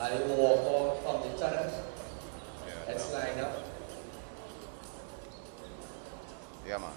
and they walk out from the tunnel. Let's line up. Yeah, man.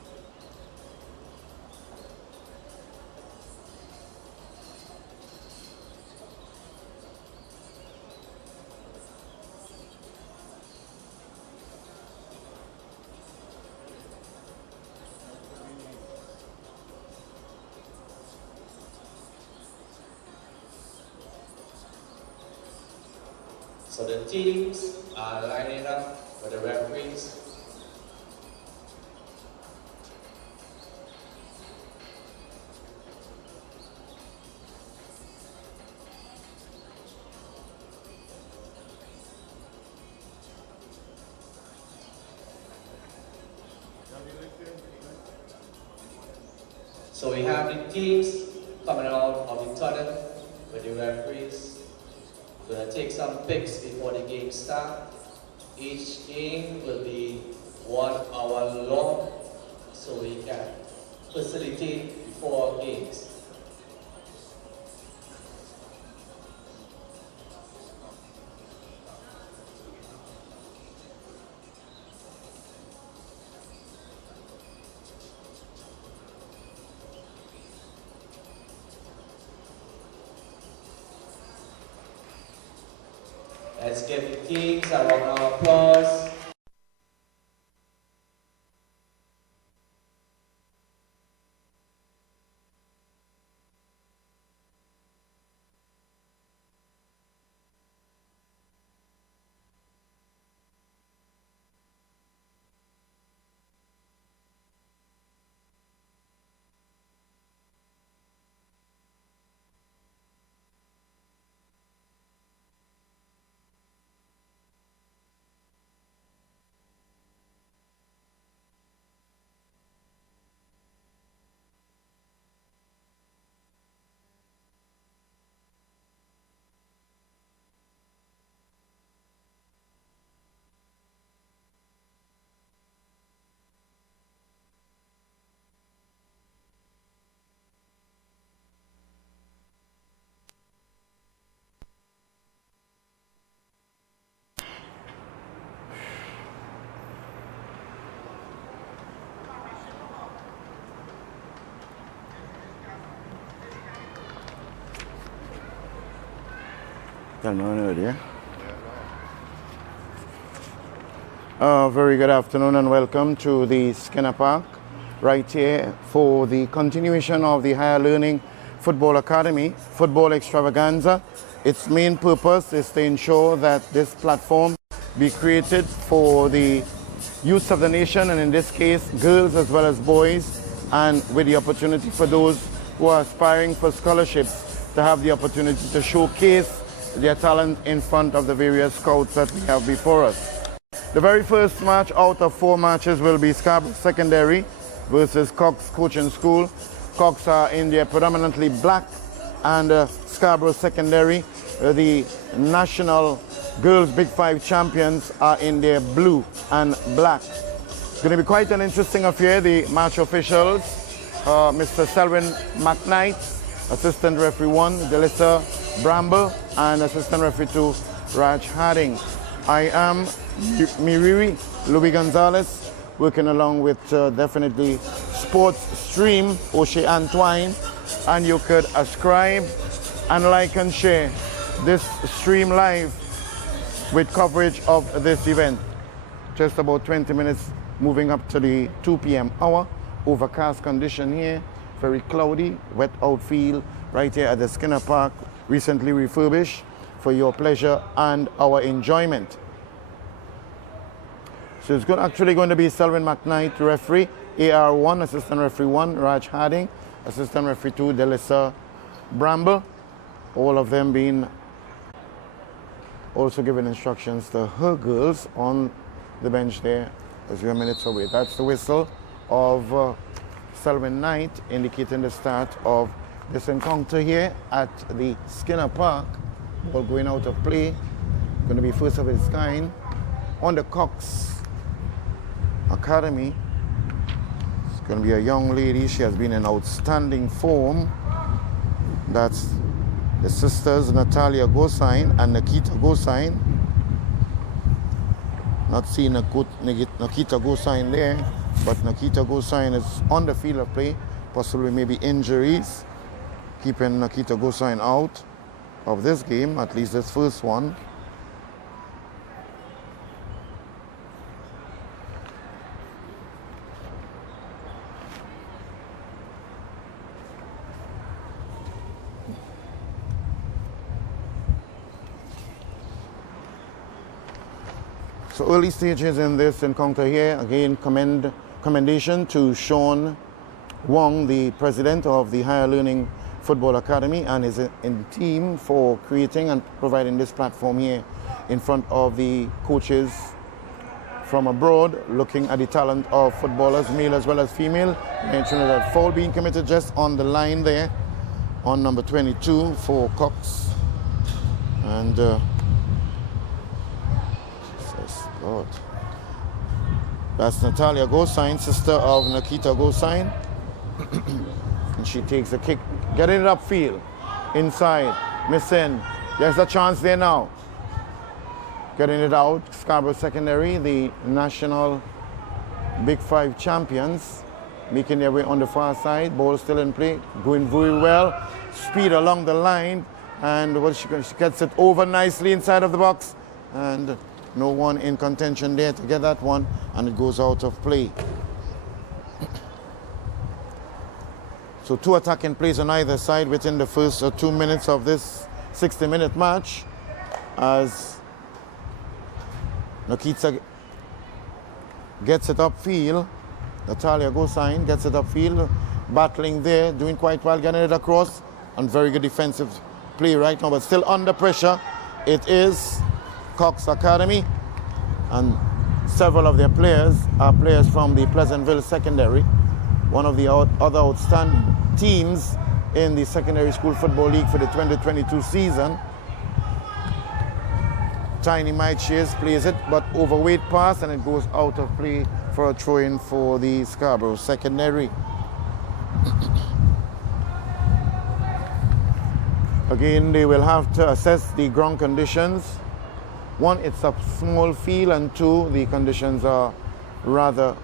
So the teams are lining up for the referees. So we have the teams coming out of the tunnel with the referees. We're going to take some pics before the game starts. Each game will be 1 hour long, so we can facilitate before games. Let's give the teams a round of applause. Very good afternoon and welcome to the Skinner Park right here for the continuation of the Higher Learning Football Academy Football Extravaganza. Its main purpose is to ensure that this platform be created for the youth of the nation, and in this case girls as well as boys, and with the opportunity for those who are aspiring for scholarships to have the opportunity to showcase their talent in front of the various scouts that we have before us. The very first match out of 4 matches will be Scarborough Secondary versus Cox Coaching School. Cox are in their predominantly black, and Scarborough Secondary, the national girls Big Five champions, are in their blue and black. It's going to be quite an interesting affair. The match officials, Mr. Selwyn McKnight, Assistant Referee 1, Delissa Bramble, and Assistant Referee 2, Raj Harding. I am Miriri Louis Gonzalez, working along with definitely Sports Stream, O'Shea Antoine, and you could ascribe and like and share this stream live with coverage of this event. Just about 20 minutes moving up to the 2 p.m. hour. Overcast condition here, very cloudy, wet outfield right here at the Skinner Park, recently refurbished for your pleasure and our enjoyment. So it's actually going to be Selwyn McKnight, referee, AR1, Assistant Referee 1, Raj Harding, Assistant Referee 2, Delissa Bramble, all of them being also giving instructions to her girls on the bench there as we are minutes away. That's the whistle of Selwyn Knight, indicating the start of this encounter here at the Skinner Park. Ball going out of play, going to be first of its kind on the Cox Academy. It's going to be a young lady. She has been in outstanding form. That's the sisters Natalia Gosain and Nikita Gosain. Not seeing Nikita Gosain there, but Nikita Gosain is on the field of play, possibly maybe injuries, keeping Nikita Gosain out of this game, at least this first one. So early stages in this encounter here, again commendation to Sean Wong, the president of the Higher Learning Football Academy, and his team for creating and providing this platform here in front of the coaches from abroad, looking at the talent of footballers, male as well as female. Mentioned that foul being committed just on the line there on number 22 for Cox. And God. That's Natalia Gosain, sister of Nikita Gosain. And she takes a kick, getting it upfield, inside, missing. There's a chance there now. Getting it out, Scarborough Secondary, the national Big Five champions, making their way on the far side. Ball still in play, going very well. Speed along the line, and she gets it over nicely inside of the box. And no one in contention there to get that one, and it goes out of play. So two attacking plays on either side within the first 2 minutes of this 60-minute match, as Nikita gets it upfield. Natalia Gosain gets it upfield, battling there, doing quite well, getting it across, and very good defensive play right now, but still under pressure. It is Cox Academy, and several of their players are players from the Pleasantville Secondary, one of the other outstanding teams in the Secondary School Football League for the 2022 season. Tiny Mike Shears plays it, but overweight pass, and it goes out of play for a throw-in for the Scarborough Secondary. Again, they will have to assess the ground conditions. One, it's a small field, and two, the conditions are rather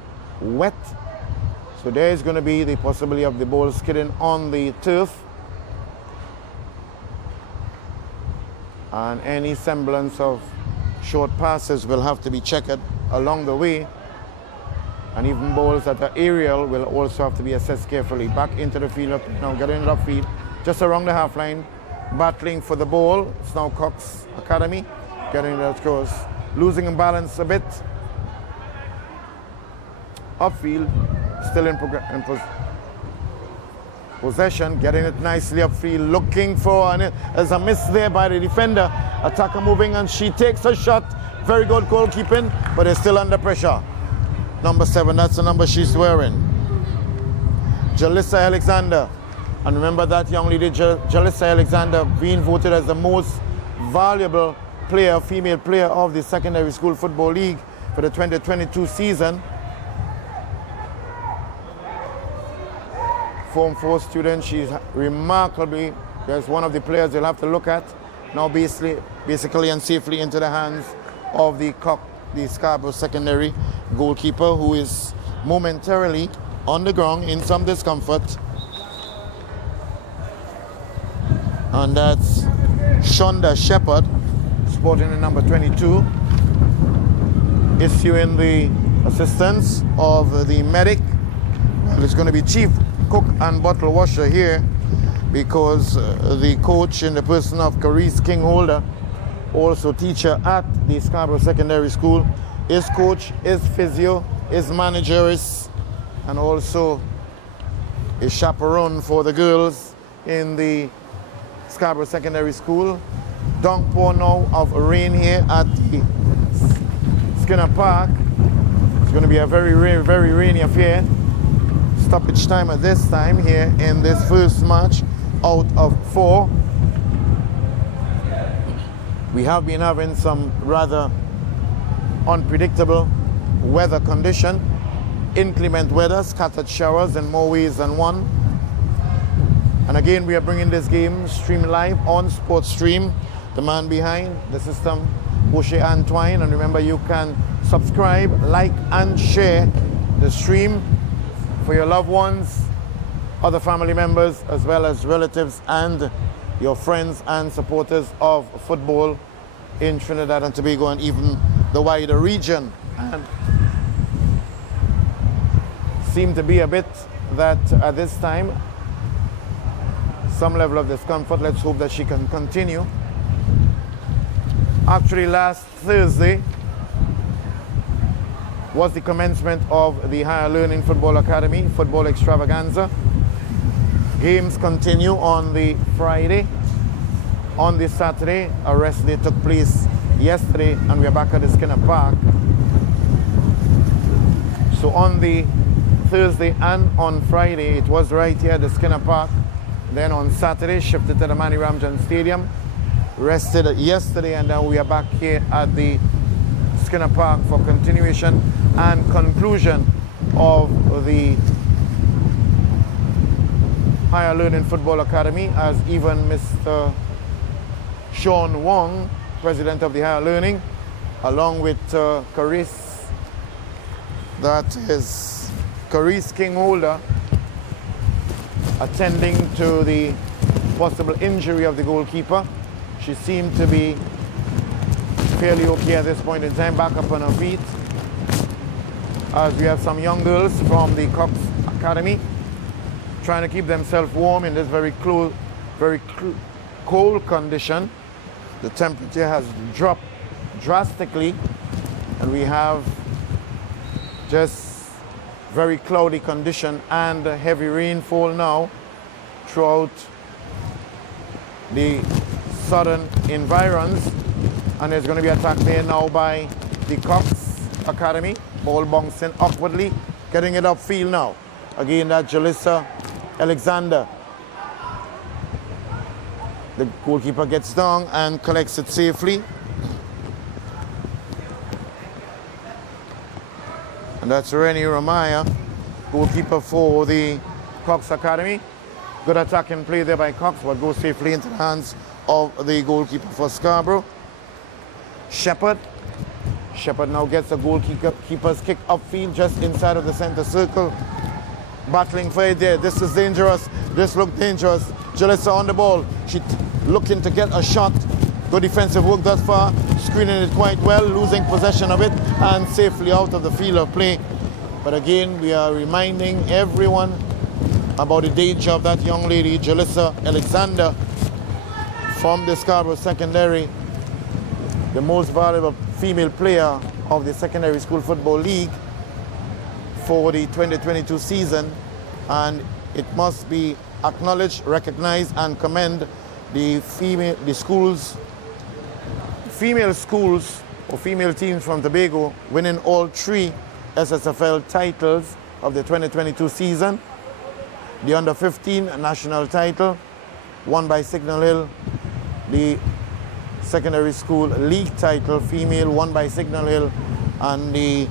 wet. So there is going to be the possibility of the ball skidding on the turf. And any semblance of short passes will have to be checked along the way. And even balls that are aerial will also have to be assessed carefully. Back into the field, now getting it upfield, just around the half line, battling for the ball. It's now Cox Academy. Getting that goes, losing balance a bit. Upfield, still in possession, getting it nicely upfield, looking for, and there's a miss there by the defender. Attacker moving, and she takes a shot. Very good goalkeeping, but they're still under pressure. Number 7, that's the number she's wearing. Jalissa Alexander. And remember that young lady, Jalissa Alexander, being voted as the most valuable player, female player of the Secondary School Football League for the 2022 season. Form 4 student, she's remarkably, there's one of the players you'll have to look at. Now basically and safely into the hands of the Scarborough Secondary goalkeeper, who is momentarily on the ground in some discomfort. And that's Shonda Shepherd, sporting the number 22, issuing the assistance of the medic. Well, it's going to be chief cook and bottle washer here, because the coach in the person of Carice Kingholder, also teacher at the Scarborough Secondary School, is coach, is physio, is manager, and also a chaperone for the girls in the Scarborough Secondary School. Downpour now of rain here at the Skinner Park. It's going to be a very rainy affair. Stoppage time at this time here in this first match out of 4. We have been having some rather unpredictable weather condition, inclement weather, scattered showers in more ways than one. And again, we are bringing this game streamed live on Sports Stream. The man behind the system, O'Shea Antoine. And remember, you can subscribe, like, and share the stream for your loved ones, other family members, as well as relatives and your friends and supporters of football in Trinidad and Tobago and even the wider region. And seem to be a bit that at this time, some level of discomfort. Let's hope that she can continue. Actually, last Thursday was the commencement of the Higher Learning Football Academy Football Extravaganza. Games continue on the Friday. On the Saturday, a rest day took place yesterday, and we are back at the Skinner Park. So on the Thursday and on Friday, it was right here at the Skinner Park. Then on Saturday, shifted to the Manny Ramjan Stadium. Rested yesterday, and now we are back here at the Skinner Park for continuation and conclusion of the Higher Learning Football Academy, as even Mr. Sean Wong, president of the Higher Learning, along with Caris, that is Caris Kingholder, attending to the possible injury of the goalkeeper. She seemed to be fairly okay at this point in time, back up on her feet. As we have some young girls from the Cox Academy trying to keep themselves warm in this very cold condition. The temperature has dropped drastically, and we have just very cloudy condition and heavy rainfall now throughout the southern environs. And there's going to be attack there now by the Cox Academy. Ball bouncing awkwardly, getting it upfield now. Again, that Jalissa Alexander. The goalkeeper gets down and collects it safely. And that's Rennie Ramaya, goalkeeper for the Cox Academy. Good attacking play there by Cox, but goes safely into the hands of the goalkeeper for Scarborough. Shepherd now gets the goalkeeper's kick upfield just inside of the center circle. Battling for it there. This is dangerous. This looked dangerous. Jalissa on the ball. She looking to get a shot. Good defensive work thus far. Screening it quite well. Losing possession of it and safely out of the field of play. But again, we are reminding everyone about the danger of that young lady, Jalissa Alexander, from the Scarborough Secondary, the most valuable female player of the Secondary School Football League for the 2022 season. And it must be acknowledged, recognized, and commend the female schools or female teams from Tobago winning all 3 SSFL titles of the 2022 season. The under-15 national title, won by Signal Hill. The secondary school league title, female, won by Signal Hill. And the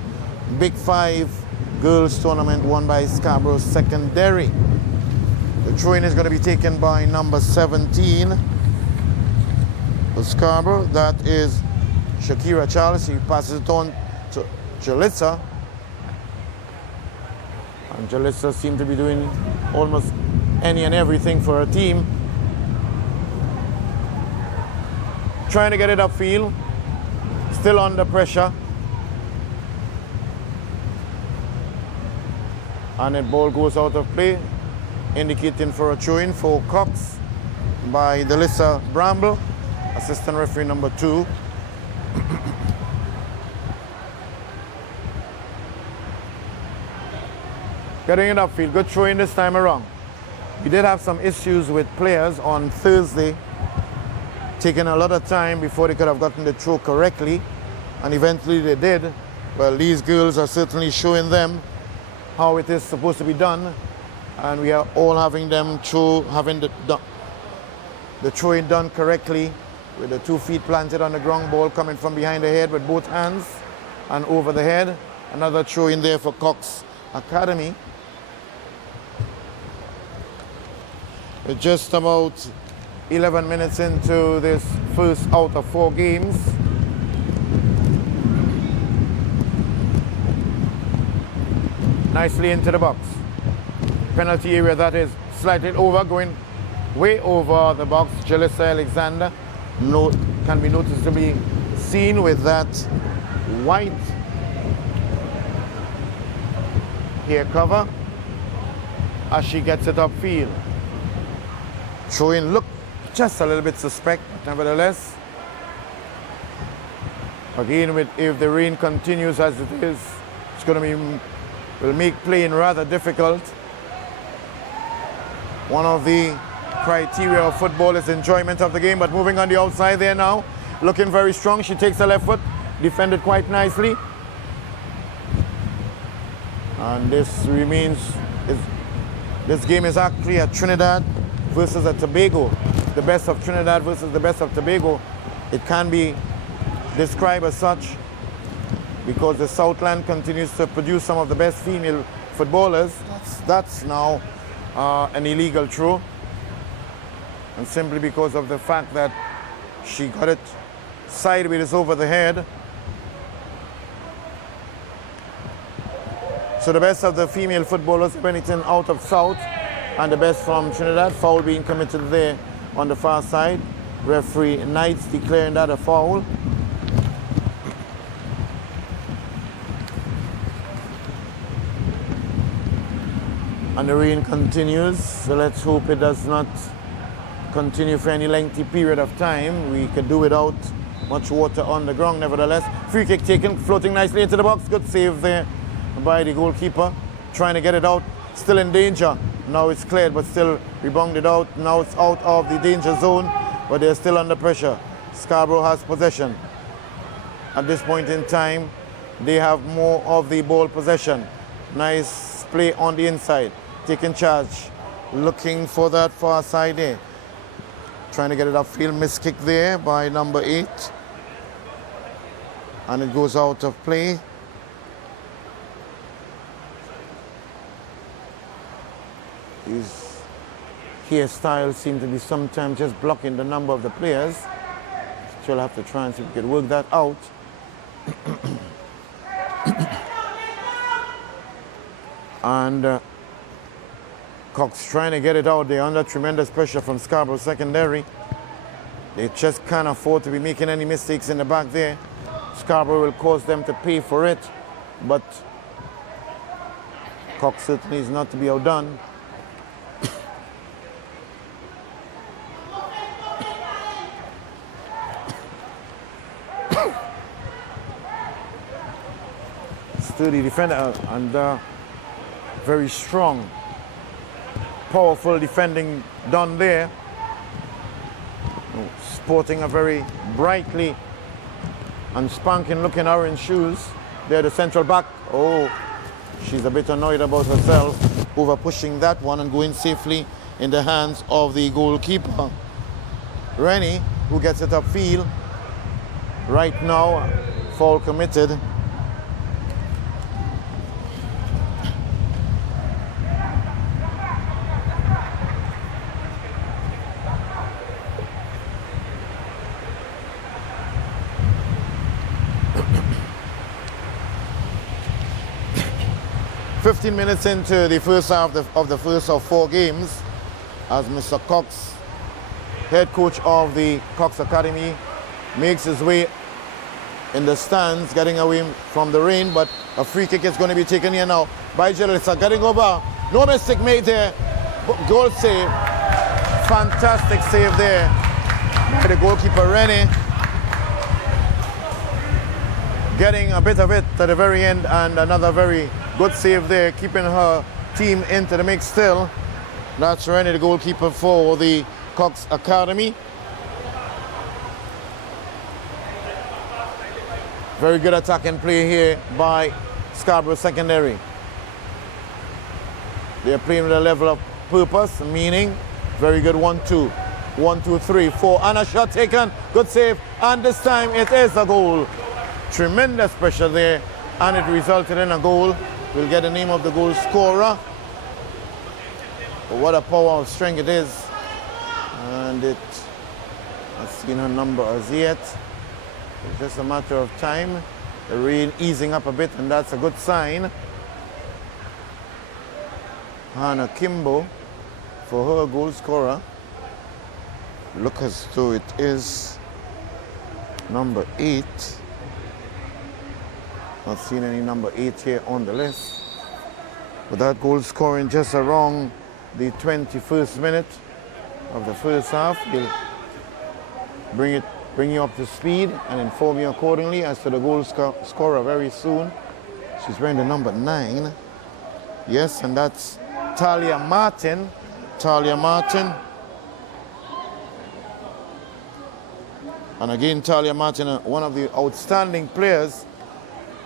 Big 5 girls tournament, won by Scarborough Secondary. The throw-in is going to be taken by number 17 for Scarborough. That is Shakira Charles. He passes it on to Jalissa. And Jalissa seemed to be doing almost any and everything for her team. Trying to get it upfield. Still under pressure. And the ball goes out of play, indicating for a throw-in for Cox by Delissa Bramble, assistant referee number 2. Getting it upfield, good throw-in this time around. We did have some issues with players on Thursday, taking a lot of time before they could have gotten the throw correctly, and eventually they did. Well, these girls are certainly showing them how it is supposed to be done, and we are all having them through having the throwing done correctly, with the 2 feet planted on the ground, ball coming from behind the head with both hands and over the head. Another throw in there for Cox Academy. We're just about 11 minutes into this first out of 4 games. Nicely into the box. Penalty area that is slightly over, going way over the box. Jalissa Alexander can be noticeably seen with that white hair cover as she gets it upfield. Throwing look just a little bit suspect, but nevertheless, again, if the rain continues as it is, it's going to will make playing rather difficult. One of the criteria of football is enjoyment of the game, but moving on the outside there now, looking very strong. She takes the left foot, defended quite nicely. And this game is actually a Trinidad versus a Tobago. The best of Trinidad versus the best of Tobago. It can be described as such because the Southland continues to produce some of the best female footballers. That's now an illegal throw. And simply because of the fact that she got it sideways over the head. So the best of the female footballers, if anything, out of South, and the best from Trinidad. Foul being committed there on the far side. Referee Knights declaring that a foul. And the rain continues, so let's hope it does not continue for any lengthy period of time. We could do without much water on the ground nevertheless. Free kick taken, floating nicely into the box. Good save there by the goalkeeper. Trying to get it out, still in danger. Now it's cleared, but still rebounded out. Now it's out of the danger zone, but they're still under pressure. Scarborough has possession. At this point in time, they have more of the ball possession. Nice play on the inside. Taking charge, looking for that far side there. Trying to get it upfield, miss kick there by number 8. And it goes out of play. His hairstyles seem to be sometimes just blocking the number of the players. She'll have to try and see if we can work that out. And Cox trying to get it out. They're under tremendous pressure from Scarborough secondary. They just can't afford to be making any mistakes in the back there. Scarborough will cause them to pay for it, but Cox certainly is not to be outdone. Sturdy defender and very strong. Powerful defending done there. Sporting a very brightly and spanking looking orange shoes. They're the central back. Oh, she's a bit annoyed about herself over pushing that one and going safely in the hands of the goalkeeper. Rennie, who gets it upfield. Right now, foul committed. "15 minutes into the first half of the first of 4 games, as Mr. Cox, head coach of the Cox Academy, makes his way in the stands, getting away from the rain, but a free kick is going to be taken here now by Jalissa, getting over. No mistake made there. Goal save. Fantastic save there by the goalkeeper, Rennie. Getting a bit of it at the very end, and another very good save there, keeping her team into the mix still. That's Rennie, the goalkeeper for the Cox Academy. Very good attacking play here by Scarborough secondary. They're playing with a level of purpose, meaning very good 1-2. 1, 2, 3, 4, and a shot taken. Good save, and this time it is a goal. Tremendous pressure there, and it resulted in a goal. We'll get the name of the goal scorer. But what a power of strength it is And it has seen her number as yet. It's just a matter of time. The rain easing up a bit, and that's a good sign. Hannah Kimbo for her goal scorer. Look as though it is number 8. Not seen any number 8 here on the list. But that goal scoring just around the 21st minute of the first half. He'll bring you up to speed and inform you accordingly as to the goal scorer very soon. She's wearing the number 9. Yes, and that's Talia Martin. Talia Martin. And again, Talia Martin, one of the outstanding players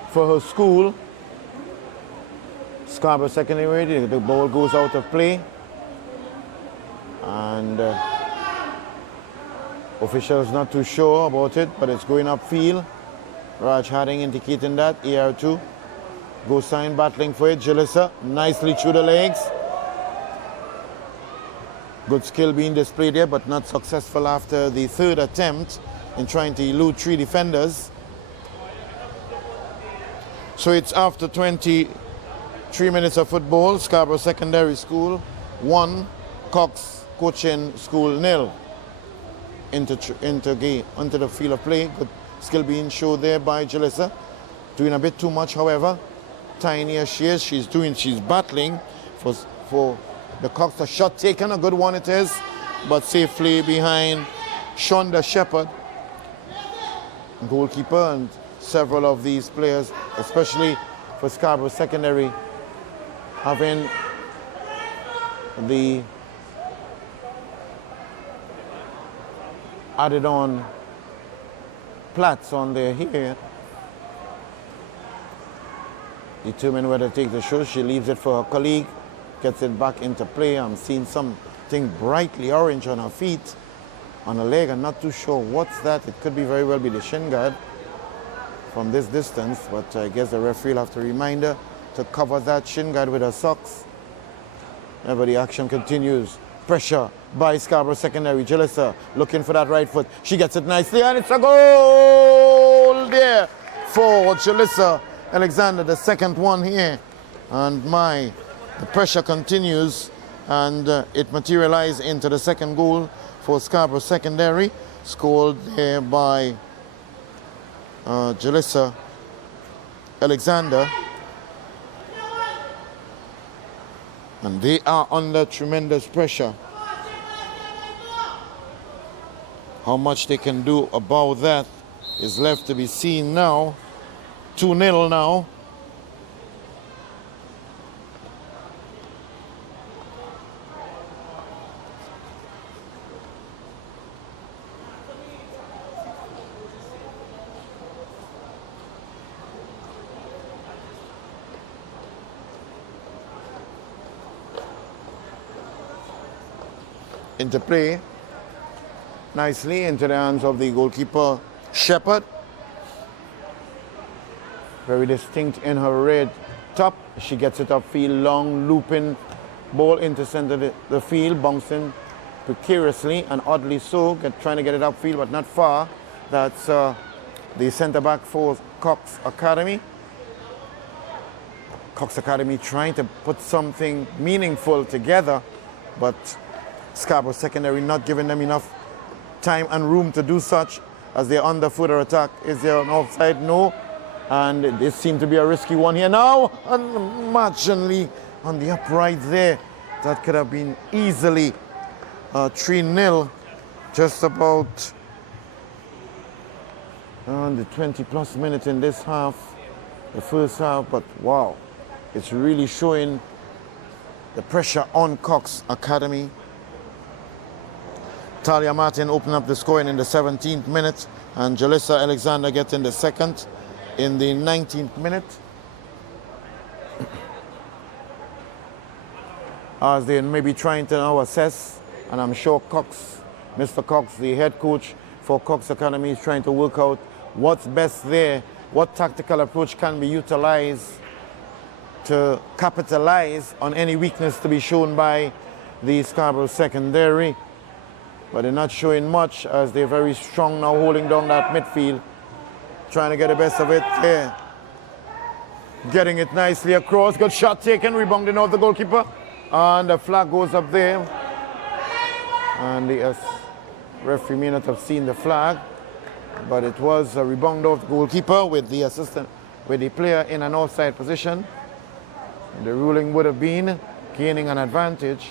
for her school. Scarborough Secondary, the ball goes out of play. And officials not too sure about it, but it's going upfield. Raj Harding indicating that, AR2. Go sign battling for it, Jalissa, nicely through the legs. Good skill being displayed here, but not successful after the third attempt in trying to elude 3 defenders. So it's after 23 minutes of football, Scarborough Secondary School 1, Cox Coaching School 0. Into the field of play. Good skill being showed there by Jalissa. Doing a bit too much, however. Tiny as she is, she's battling for the Cox. A shot taken, a good one it is, but safely behind Shonda Shepherd, goalkeeper, and several of these players, especially for Scarborough Secondary, having the added on plats on their hair, determine whether to take the show. She leaves it for her colleague, gets it back into play. I'm seeing something brightly orange on her feet, on her leg. I'm not too sure what's that. It could be very well be the shin guard from this distance, but I guess the referee will have to remind her to cover that shin guard with her socks. However, the action continues. Pressure by Scarborough Secondary. Jalissa looking for that right foot. She gets it nicely, and it's a goal there for Jalissa Alexander, the second one here. And the pressure continues, and it materialized into the second goal for Scarborough Secondary, scored there by Jalissa Alexander. And they are under tremendous pressure. How much they can do about that is left to be seen now. 2-0 now. Into play nicely into the hands of the goalkeeper Shepherd. Very distinct in her red top. She gets it upfield, long looping ball into center the field, bouncing precariously and oddly so, trying to get it upfield but not far. That's the centre back for Cox Academy. Cox Academy trying to put something meaningful together, but Scarborough Secondary not giving them enough time and room to do such as they're under further attack. Is there an offside? No. And this seemed to be a risky one here now. And marginally on the upright there. That could have been easily 3-0. Just about the 20+ minutes in this half, the first half. But wow, it's really showing the pressure on Cox Academy. Talia Martin opened up the scoring in the 17th minute, and Jalissa Alexander getting the second in the 19th minute. As they may be trying to now assess, and I'm sure Mr. Cox, the head coach for Cox Academy, is trying to work out what's best there, what tactical approach can be utilized to capitalize on any weakness to be shown by the Scarborough Secondary. but they're not showing much as they're very strong now, holding down that midfield, trying to get the best of it here. Getting it nicely across, good shot taken, rebounding off the goalkeeper, and the flag goes up there. And the referee may not have seen the flag, but it was a rebound off the goalkeeper with the assistant, with the player in an offside position. And the ruling would have been gaining an advantage.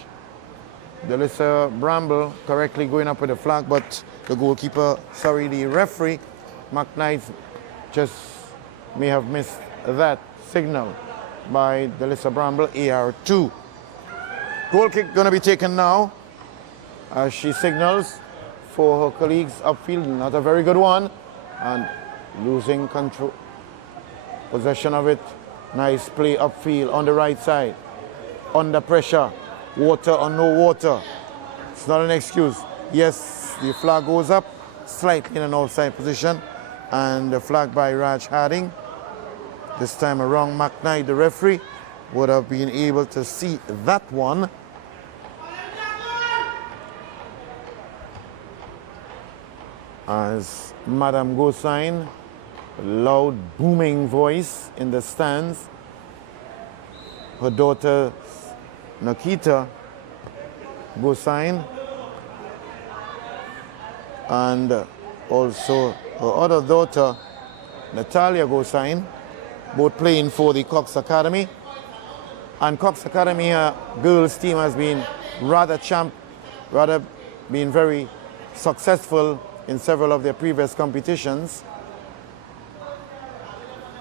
Delissa Bramble correctly going up with the flag, but the the referee, McKnight, just may have missed that signal by Delissa Bramble, AR2. Goal kick going to be taken now as she signals for her colleagues upfield. Not a very good one, and losing control, possession of it. Nice play upfield on the right side. Under pressure, water or no water. It's not an excuse. Yes, the flag goes up, slightly in an outside position, and the flag by Raj Harding. This time around, McKnight, the referee, would have been able to see that one. As Madame Gosain, loud booming voice in the stands, her daughter Nikita Gosain and also her other daughter Natalia Gosain, both playing for the Cox Academy. And Cox Academy girls team has been rather been very successful in several of their previous competitions,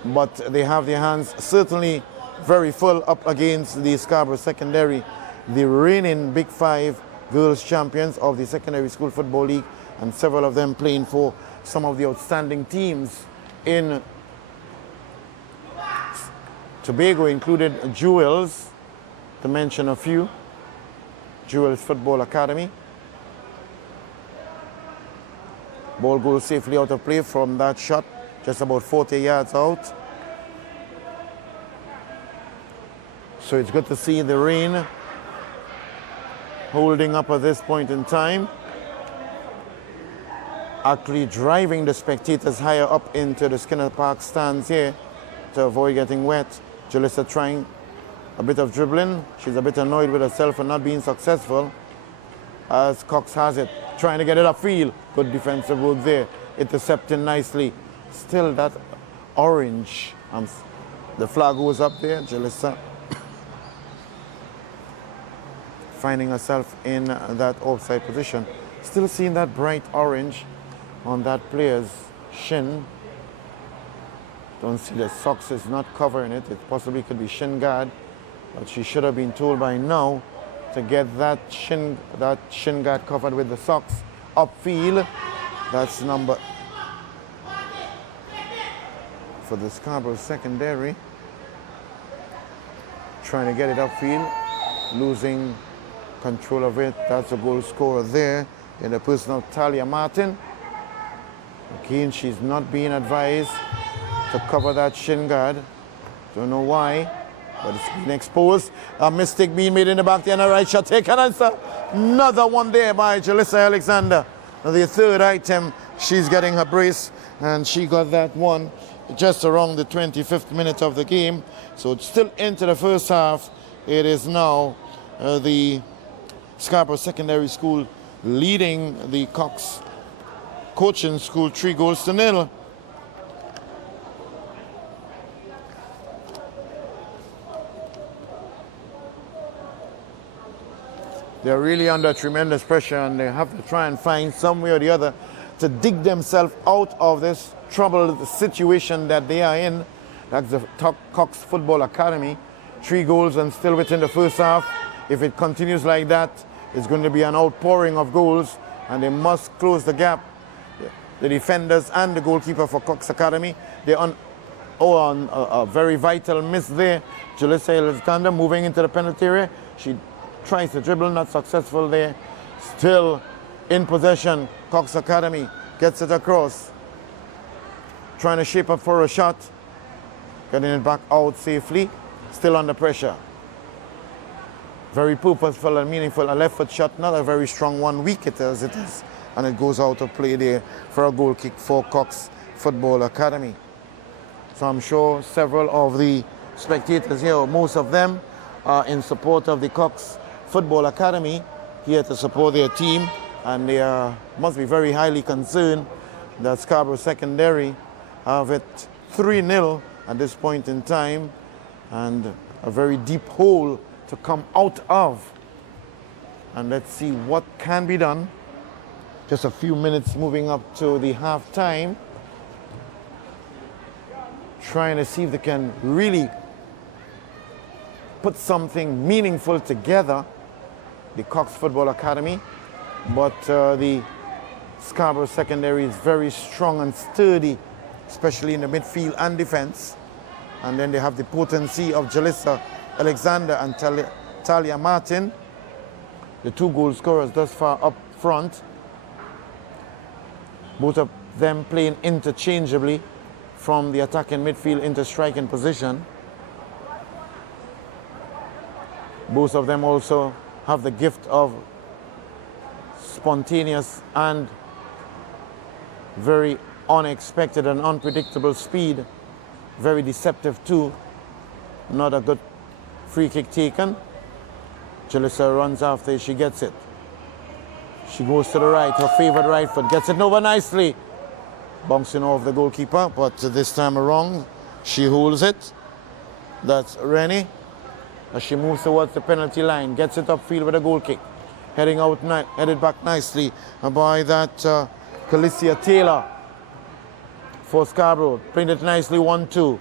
but they have their hands certainly very full up against the Scarborough Secondary, the reigning Big Five girls champions of the Secondary School Football League, and several of them playing for some of the outstanding teams in Tobago, included Jewels, to mention a few. Jewels Football Academy. Ball goes safely out of play from that shot, just about 40 yards out. So it's good to see the rain holding up at this point in time, actually driving the spectators higher up into the Skinner Park stands here to avoid getting wet. Jalissa trying a bit of dribbling. She's a bit annoyed with herself for not being successful, as Cox has it, trying to get it upfield. Good defensive work there, intercepting nicely. Still that orange, the flag goes up there. Jalissa finding herself in that offside position. Still seeing that bright orange on that player's shin. Don't see the socks is not covering it. It possibly could be shin guard, but she should have been told by now to get that shin guard covered with the socks upfield. That's number for the Scarborough Secondary. Trying to get it upfield, losing control of it. That's a goal scorer there in the person of Talia Martin. Again, she's not being advised to cover that shin guard. Don't know why, but it's been exposed. A mistake being made in the back there, and a right shot taken. Another one there by Jalissa Alexander. The third item, she's getting her brace, and she got that one just around the 25th minute of the game. So it's still into the first half. It is now the Scarborough Secondary School leading the Cox Coaching School 3-0. They're really under tremendous pressure, and they have to try and find some way or the other to dig themselves out of this troubled situation that they are in. That's the Cox Football Academy. 3 goals and still within the first half. If it continues like that, it's going to be an outpouring of goals, and they must close the gap. The defenders and the goalkeeper for Cox Academy, they're on a very vital miss there. Jalissa Alexander moving into the penalty area. She tries to dribble, not successful there. Still in possession, Cox Academy gets it across. Trying to shape up for a shot. Getting it back out safely. Still under pressure. Very purposeful and meaningful. A left foot shot, not a very strong one, weak it as it is. And it goes out of play there for a goal kick for Cox Football Academy. So I'm sure several of the spectators here, or most of them, are in support of the Cox Football Academy, here to support their team. And they must be very highly concerned that Scarborough Secondary have it 3-0 at this point in time, and a very deep hole to come out of. And let's see what can be done. Just a few minutes moving up to the half time, trying to see if they can really put something meaningful together, the Cox Football Academy. But the Scarborough Secondary is very strong and sturdy, especially in the midfield and defense. And then they have the potency of Jalissa Alexander and Talia Martin, the two goal scorers thus far up front. Both of them playing interchangeably from the attacking midfield into striking position. Both of them also have the gift of spontaneous and very unexpected and unpredictable speed. Very deceptive too. Not a good free kick taken. Jalissa runs after she gets it. She goes to the right, her favorite right foot, gets it over nicely. Bouncing off the goalkeeper, but this time around, she holds it. That's Rennie. As she moves towards the penalty line, gets it upfield with a goal kick. Headed back nicely by that Calicia Taylor for Scarborough. Playing it nicely 1-2.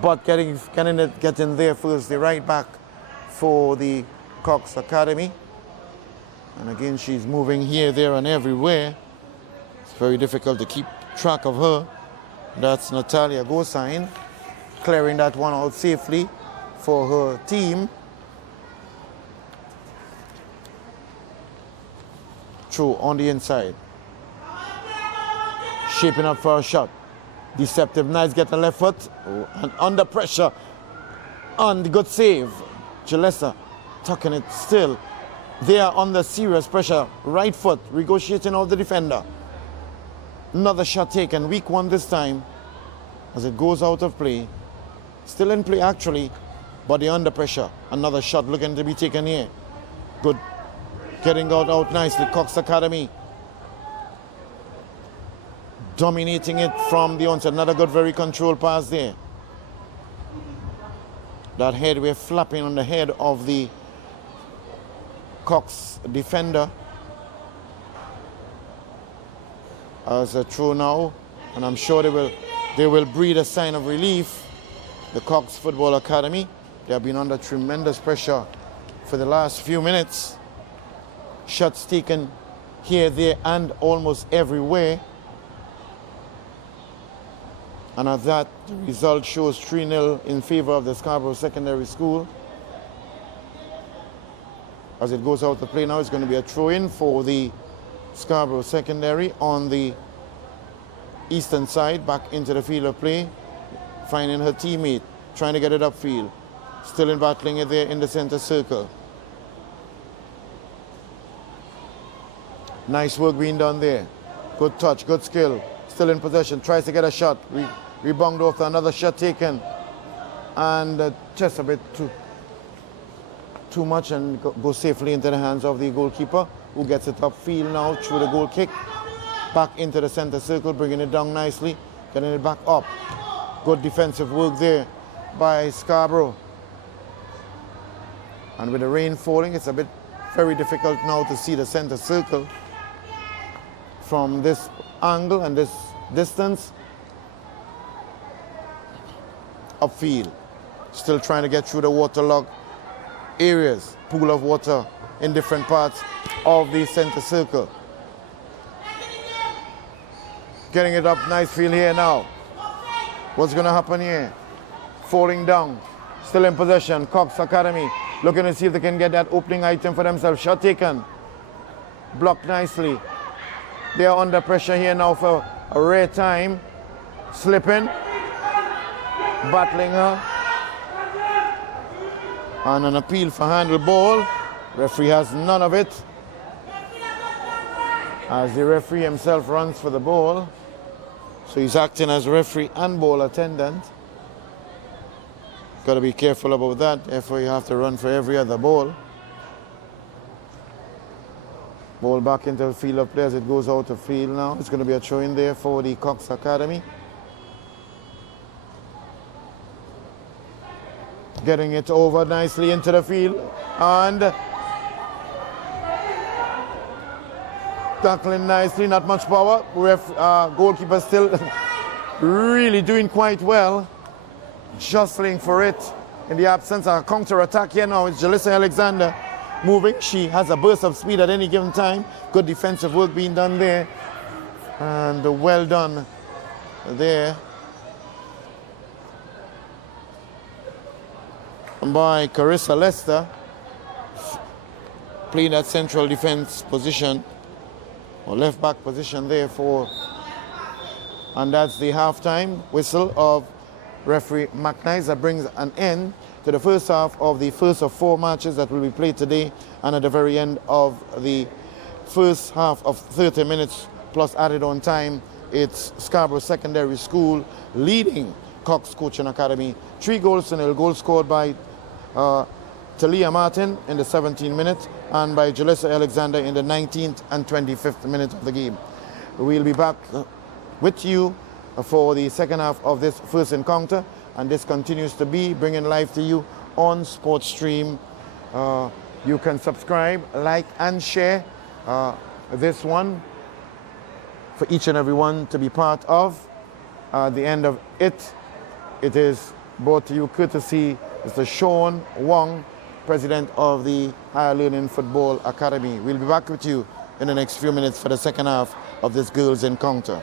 But getting there first, the right back for the Cox Academy. And again, she's moving here, there, and everywhere. It's very difficult to keep track of her. That's Natalia Gosain, clearing that one out safely for her team. Through on the inside. Shaping up for a shot. Deceptive, nice, get the left foot. Oh, and under pressure. And good save. Jalissa tucking it still. They are under serious pressure. Right foot, negotiating out the defender. Another shot taken, weak one this time, as it goes out of play. Still in play actually, but they're under pressure. Another shot looking to be taken here. Good, getting out nicely, Cox Academy. Dominating it from the onset. Another good, very controlled pass there. That headway flapping on the head of the Cox defender. As a throw now, and I'm sure they will breathe a sign of relief. The Cox Football Academy, they have been under tremendous pressure for the last few minutes. Shots taken here, there, and almost everywhere. And at that, the result shows 3-0 in favor of the Scarborough Secondary School. As it goes out to play now, it's going to be a throw-in for the Scarborough Secondary on the eastern side, back into the field of play, finding her teammate, trying to get it upfield. Still in battling it there in the center circle. Nice work being done there. Good touch, good skill. Still in possession, tries to get a shot. Rebound off to another shot taken. And just a bit too much, and go safely into the hands of the goalkeeper, who gets it upfield now through the goal kick. Back into the center circle, bringing it down nicely, getting it back up. Good defensive work there by Scarborough. And with the rain falling, it's very difficult now to see the center circle from this angle and this distance. Upfield, still trying to get through the waterlogged areas, pool of water in different parts of the center circle. Getting it up, nice field here now. What's going to happen here? Falling down, still in possession. Cox Academy looking to see if they can get that opening item for themselves. Shot taken, blocked nicely. They are under pressure here now for a rare time. Slipping, battling her. And an appeal for handle ball. Referee has none of it. As the referee himself runs for the ball. So he's acting as referee and ball attendant. Got to be careful about that. Therefore you have to run for every other ball. Ball back into the field of play as it goes out of field now. It's going to be a throw in there for the Cox Academy. Getting it over nicely into the field. And tackling nicely, not much power. Goalkeeper still really doing quite well. Jostling for it in the absence of a counter-attack here now. It's Jalissa Alexander moving. She has a burst of speed at any given time. Good defensive work being done there. And well done there by Carissa Lester, playing that central defense position or left back position there for, and that's the halftime whistle of referee McNice. That brings an end to the first half of the first of 4 matches that will be played today, and at the very end of the first half of 30 minutes plus added on time, it's Scarborough Secondary School leading Cox Coaching Academy 3-0. Goal scored by Talia Martin in the 17th minute and by Jalissa Alexander in the 19th and 25th minute of the game. We'll be back with you for the second half of this first encounter, and this continues to be bringing live to you on SportsStream. You can subscribe, like and share this one for each and every one to be part of. At the end of it, it is brought to you courtesy Mr. Sean Wong, President of the Higher Learning Football Academy. We'll be back with you in the next few minutes for the second half of this girls' encounter.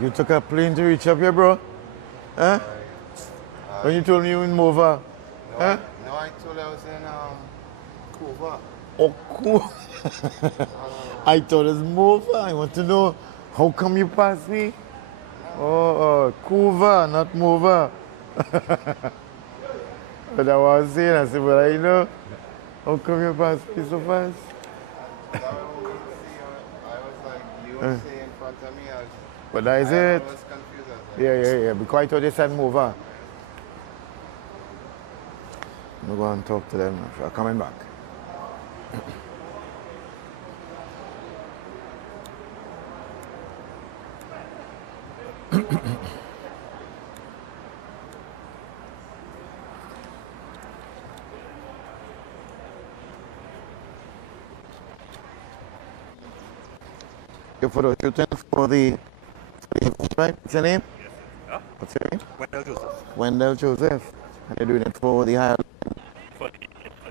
You took a plane to reach up here, bro? Huh? When you told me you were in Mova? No, huh? No, I told you I was in Cuba. Oh, cool. I thought it was Mova. I want to know, how come you passed me? Oh, Cuba, not Mova. But I was saying, I said, well, I know. How come you passed me so fast? I was like, you were saying in front of me. But that is it. I was confused. Yeah. Because I thought they said Mova. I'm going to go and talk to them. I'm coming back. You're photo shooting for the event, right? What's your name? Yes. Huh? What's your name? Wendell Joseph. Wendell Joseph. And you're doing it for the higher.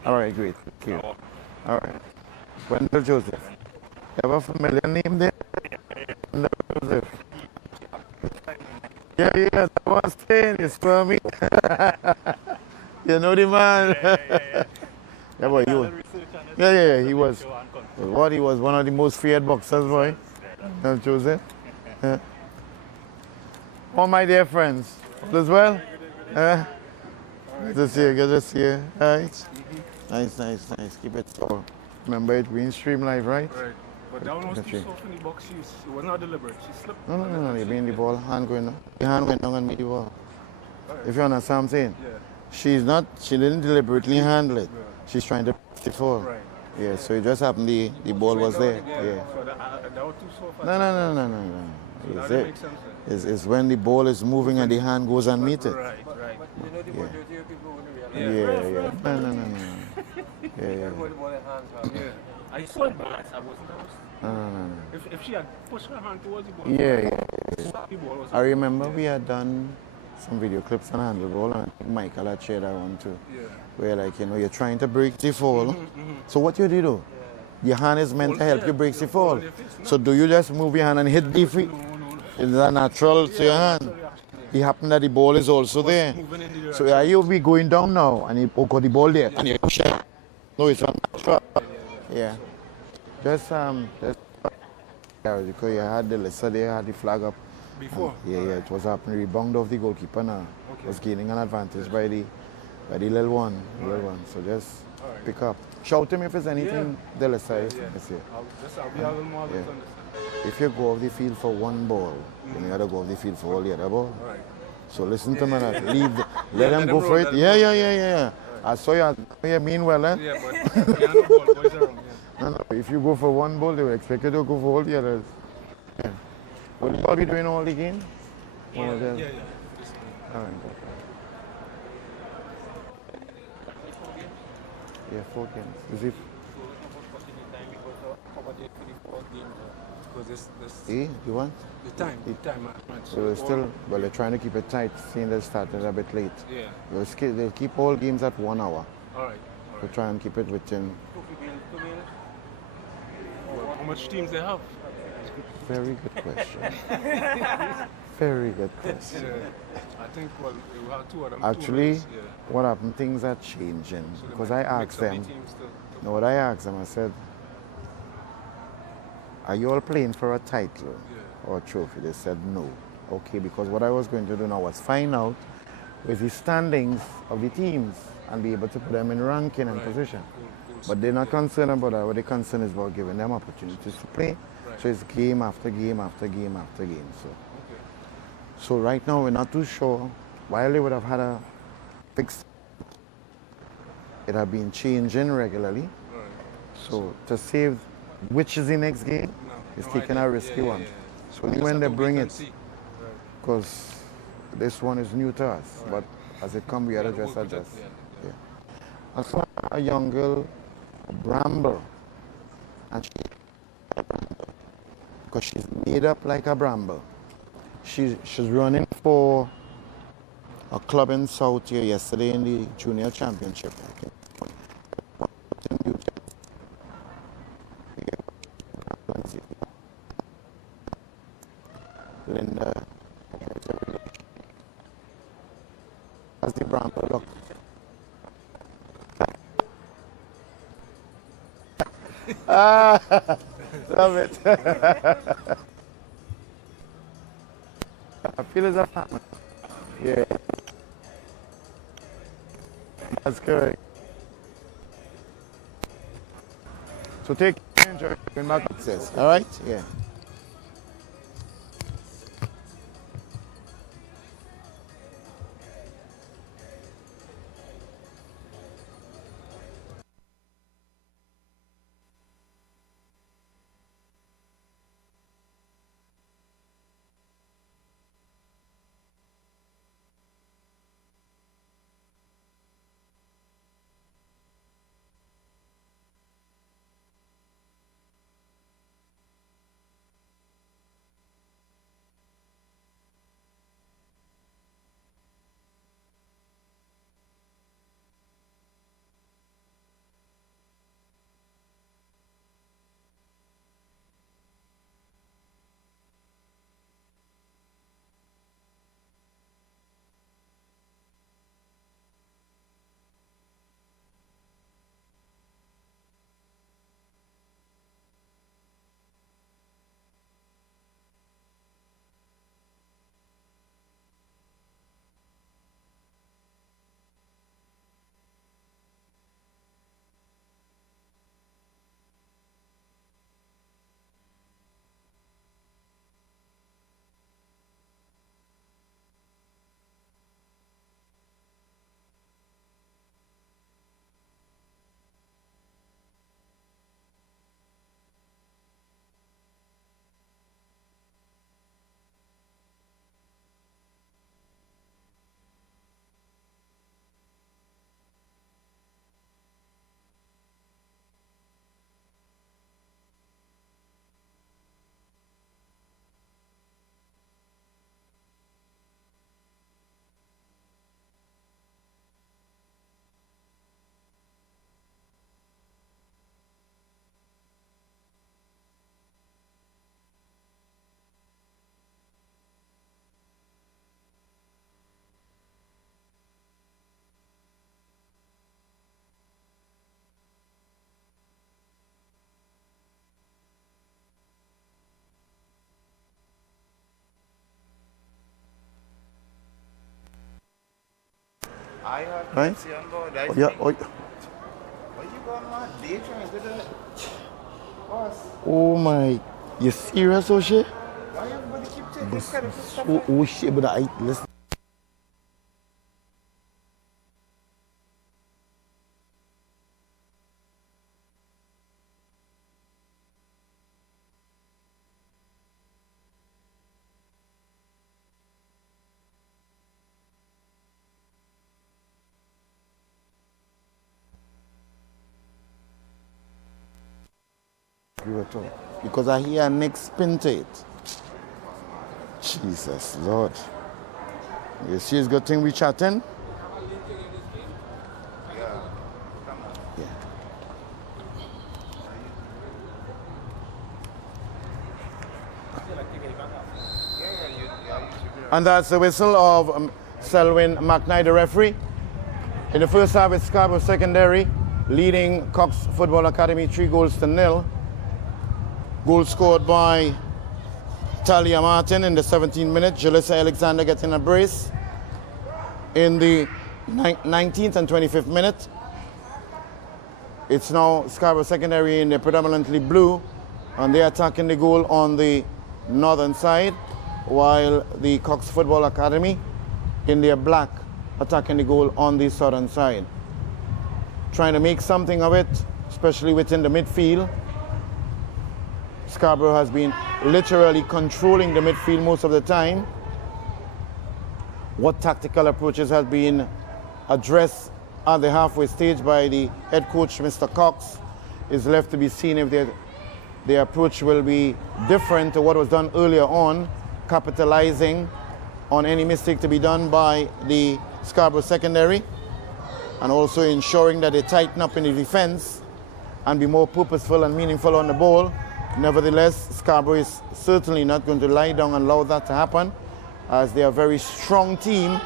All right, great. Thank you. All right. Wendell Joseph. You have a familiar name there? Wendell Joseph. Yeah, that was saying it's for me. You know the man. Yeah, boy, you. Yeah, he was. What, he was one of the most feared boxers, boy. Wendell Joseph. Yeah. All my dear friends, all as well? Good to see you, good to see you. All right. Nice. Keep it so. Remember it being stream live, right? Right. But that one was too soft in the box. It was not deliberate. She slipped. No. You being the ball, hand going down. The hand went down and made the ball. Right. If you understand what I'm saying? Yeah. She's not, she didn't deliberately handle it. Yeah. She's trying to it for. Right. Yeah, so it just happened the ball was there. Yeah. So that was too soft. No. So that Is didn't it? make sense then. Is when the ball is moving and the hand goes and meet it. Right. Yeah. Yeah. No. Yeah. Yeah. I saw it balance. I wasn't. No. If she had pushed her hand towards the ball, Yeah. the ball was. I remember we had done some video clips on handball, and I think Michael had shared that one too. Yeah. Where like, you're trying to break the fall. So what you do? Your hand is meant to help you break the fall. So do you just move your hand and hit the feet? No. Is that natural to your hand? It happened that the ball is also there. Moving in the direction. So are you be going down now and you got the ball there and you push it? No, it's not natural. Yeah. Just because you had the lesser there, had the flag up. Before? Yeah, it was happening. Rebound of the goalkeeper now. Was gaining an advantage by the little one. So just pick up. Shout him if there's anything the lesser is. Yes, yeah. I'll be a little more Yeah. understand. If you go off the field for one ball, then you gotta go off the field for all the other ball. Right. So listen to me, let them go for it. Yeah. I saw you mean well, eh? Yeah, but yeah, no ball, boys around. Yeah. No. If you go for one ball, they will expect you to go for all the others. Yeah. Will you all be doing all the game? Yeah. All right. Yeah, 4 games. Is it? You want? The time, man. So still, well, they're trying to keep it tight, seeing they started a bit late. Yeah. They'll keep all games at 1 hour. All right. To try and keep it within. How much teams they have? Very good question. Very good question. Yeah. I think we have 2 of them. Actually, what happened? Things are changing So because I asked them. No, what I asked them, I said, "Are you all playing for a title or a trophy?" They said no. Okay, because what I was going to do now was find out with the standings of the teams and be able to put them in ranking and position. But they're not concerned about that. What they're concerned is about giving them opportunities to play. So it's game after game after game after game. So right now we're not too sure. While they would have had a fixed, it had been changing regularly. So to save which is the next game, is taking a risky one. So when they bring it, because this one is new to us, but as it comes, we gotta just adjust. Yeah. I saw a young girl, Bramble, and because she's made up like a bramble. She's running for a club in South here yesterday in the junior championship. I think. Linda, how's the bramble look? Love it. I feel as a family. Yeah. That's correct. So take enjoy when Mark says. All right? Yeah. I have Right? Pepsi on board. I Oh, yeah, think. oh, Where you going, man? They trying to do it. Boss, oh my, you serious, oh shit? why everybody keep taking credit for stuff Oh, like oh shit, but I listen. Because I hear Nick Spintate. Jesus Lord. You see it's good thing we chatting? Yeah. And that's the whistle of Selwyn McKnight, the referee. In the first half, it's Scarborough Secondary leading Cox Football Academy 3-0. Goal scored by Talia Martin in the 17th minute. Jalissa Alexander getting a brace in the 19th and 25th minute. It's now Scarborough Secondary in the predominantly blue, and they're attacking the goal on the northern side, while the Cox Football Academy in their black attacking the goal on the southern side. Trying to make something of it, especially within the midfield. Scarborough has been literally controlling the midfield most of the time. What tactical approaches have been addressed at the halfway stage by the head coach, Mr. Cox, is left to be seen if their approach will be different to what was done earlier on, capitalizing on any mistake to be done by the Scarborough Secondary, and also ensuring that they tighten up in the defense and be more purposeful and meaningful on the ball. Nevertheless, Scarborough is certainly not going to lie down and allow that to happen, as they are a very strong team,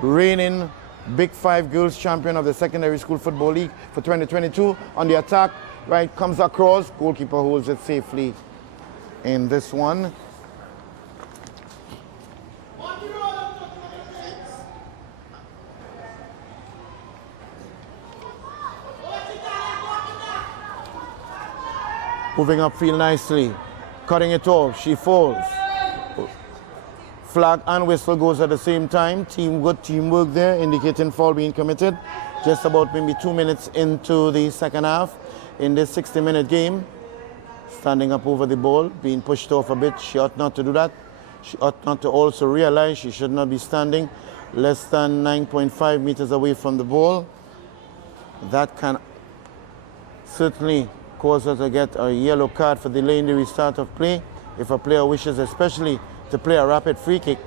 reigning Big Five girls champion of the Secondary School Football League for 2022. On the attack, right, comes across, goalkeeper holds it safely in this one. Moving upfield nicely, cutting it off, she falls. Flag and whistle goes at the same time. Good teamwork there, indicating foul being committed. Just about maybe 2 minutes into the second half in this 60-minute game. Standing up over the ball, being pushed off a bit. She ought not to do that. She ought not to also realize she should not be standing less than 9.5 meters away from the ball. That can certainly cause her to get a yellow card for delaying the restart of play if a player wishes especially to play a rapid free kick.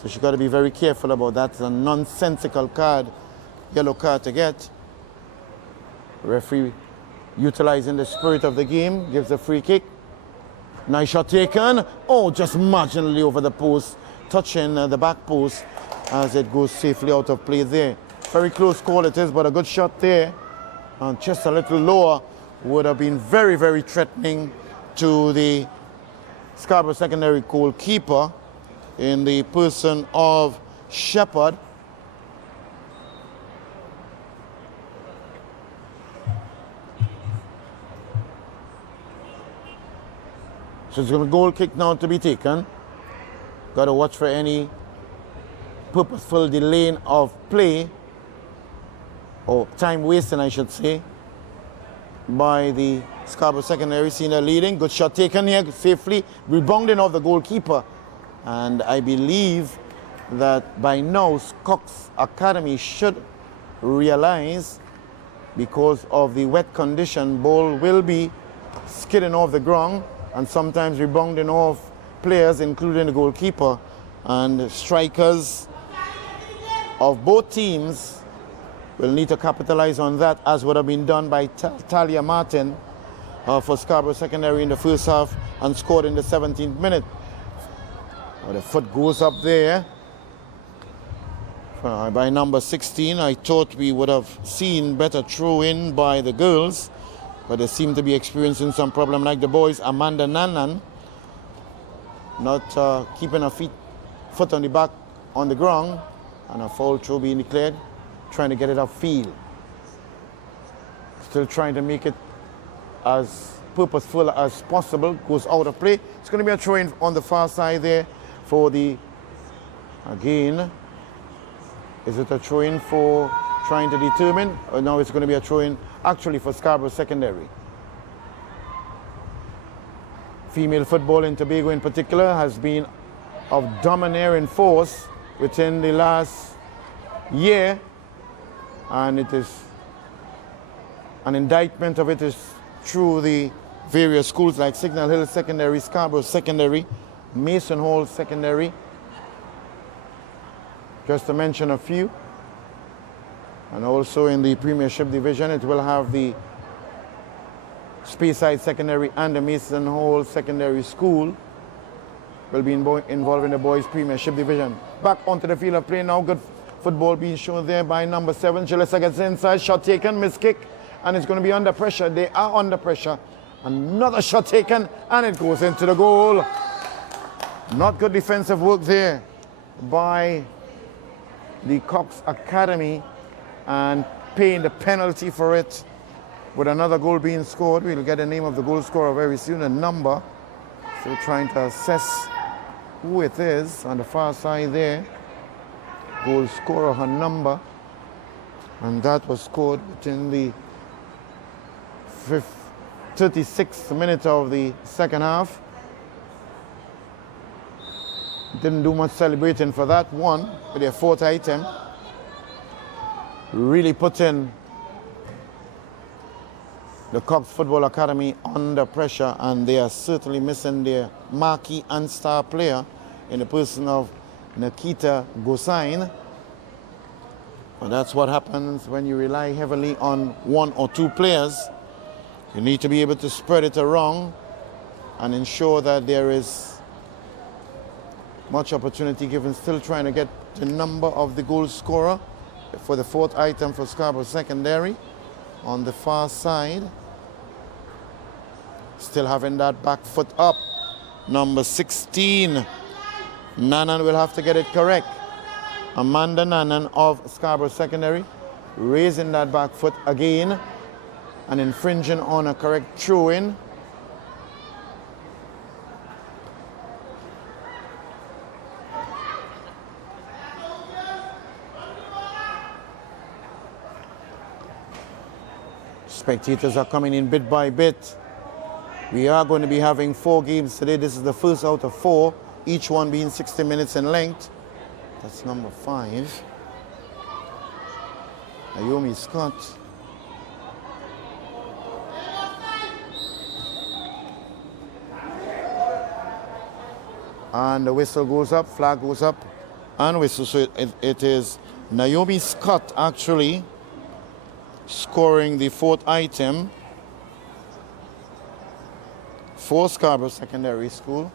So she's got to be very careful about that. It's a nonsensical card, yellow card to get. Referee utilizing the spirit of the game, gives a free kick. Nice shot taken. Oh, just marginally over the post, touching the back post as it goes safely out of play there. Very close call it is, but a good shot there. And just a little lower would have been very, very threatening to the Scarborough Secondary goalkeeper in the person of Shepherd. So it's going to goal kick now to be taken. Got to watch for any purposeful delaying of play, or time wasting, I should say, by the Scarborough Secondary. Senior leading. Good shot taken here safely, rebounding off the goalkeeper. And I believe that by now Cox Academy should realize, because of the wet condition, ball will be skidding off the ground and sometimes rebounding off players, including the goalkeeper. And strikers of both teams will need to capitalize on that, as would have been done by Talia Martin for Scarborough Secondary in the first half and scored in the 17th minute. The foot goes up there by number 16. I thought we would have seen better throw in by the girls, but they seem to be experiencing some problem, like the boys. Amanda Nanan not keeping her foot on the back on the ground, and a foul throw being declared. trying to get it upfield. Still trying to make it as purposeful as possible. Goes out of play. It's going to be a throw in on the far side there for the, again, is it a throw in for trying to determine? Or now it's going to be a throw in actually for Scarborough Secondary. Female football in Tobago in particular has been of domineering force within the last year, and it is an indictment of it is through the various schools like Signal Hill Secondary, Scarborough Secondary, Mason Hall Secondary, just to mention a few. And also in the Premiership Division, it will have the Speyside Secondary and the Mason Hall Secondary School will be involved in the boys' Premiership Division. Back onto the field of play now. Good football being shown there by number 7. Jalissa gets inside, shot taken, missed kick, and it's going to be under pressure. They are under pressure. Another shot taken, and it goes into the goal. Not good defensive work there by the Cox Academy, and paying the penalty for it with another goal being scored. We'll get the name of the goal scorer very soon, a number. So trying to assess who it is on the far side there. Goal scorer, her number. And that was scored within the 36th minute of the second half. Didn't do much celebrating for that one with their 4th item. Really putting the Cox Football Academy under pressure, and they are certainly missing their marquee and star player in the person of Nikita Gosain. But that's what happens when you rely heavily on 1 or 2 players. You need to be able to spread it around and ensure that there is much opportunity given. Still trying to get the number of the goal scorer for the 4th item for Scarborough Secondary on the far side. Still having that back foot up. Number 16. Nanan will have to get it correct. Amanda Nanan of Scarborough Secondary raising that back foot again and infringing on a correct throw-in. Spectators are coming in bit by bit. We are going to be having 4 games today. This is the first out of 4, each one being 60 minutes in length. That's number 5. Naomi Scott. And the whistle goes up, flag goes up, and whistle. So it is Naomi Scott actually scoring the 4th item for Scarborough Secondary School.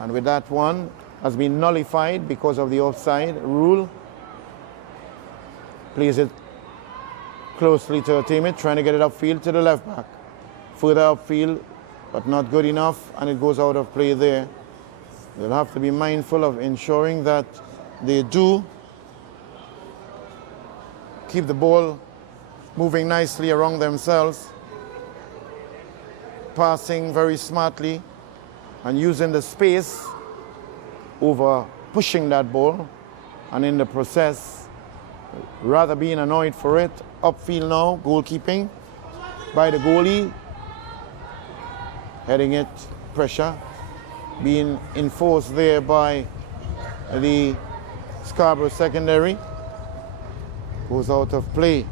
And with that one has been nullified because of the offside rule. Plays it closely to her teammate, trying to get it upfield to the left back. Further upfield, but not good enough, and it goes out of play there. They'll have to be mindful of ensuring that they do keep the ball moving nicely around themselves, passing very smartly and using the space over pushing that ball, and in the process rather being annoyed for it. Upfield now, goalkeeping by the goalie, heading it, pressure being enforced there by the Scarborough Secondary. Goes out of play.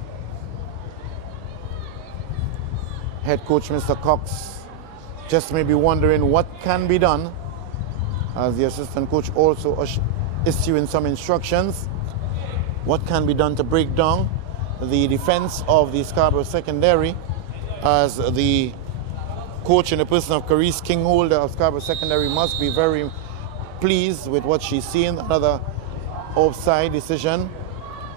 Head coach Mr. Cox just may be wondering what can be done, as the assistant coach also issuing some instructions. What can be done to break down the defense of the Scarborough Secondary, as the coach in the person of Carice Kingholder of Scarborough Secondary must be very pleased with what she's seeing. Another offside decision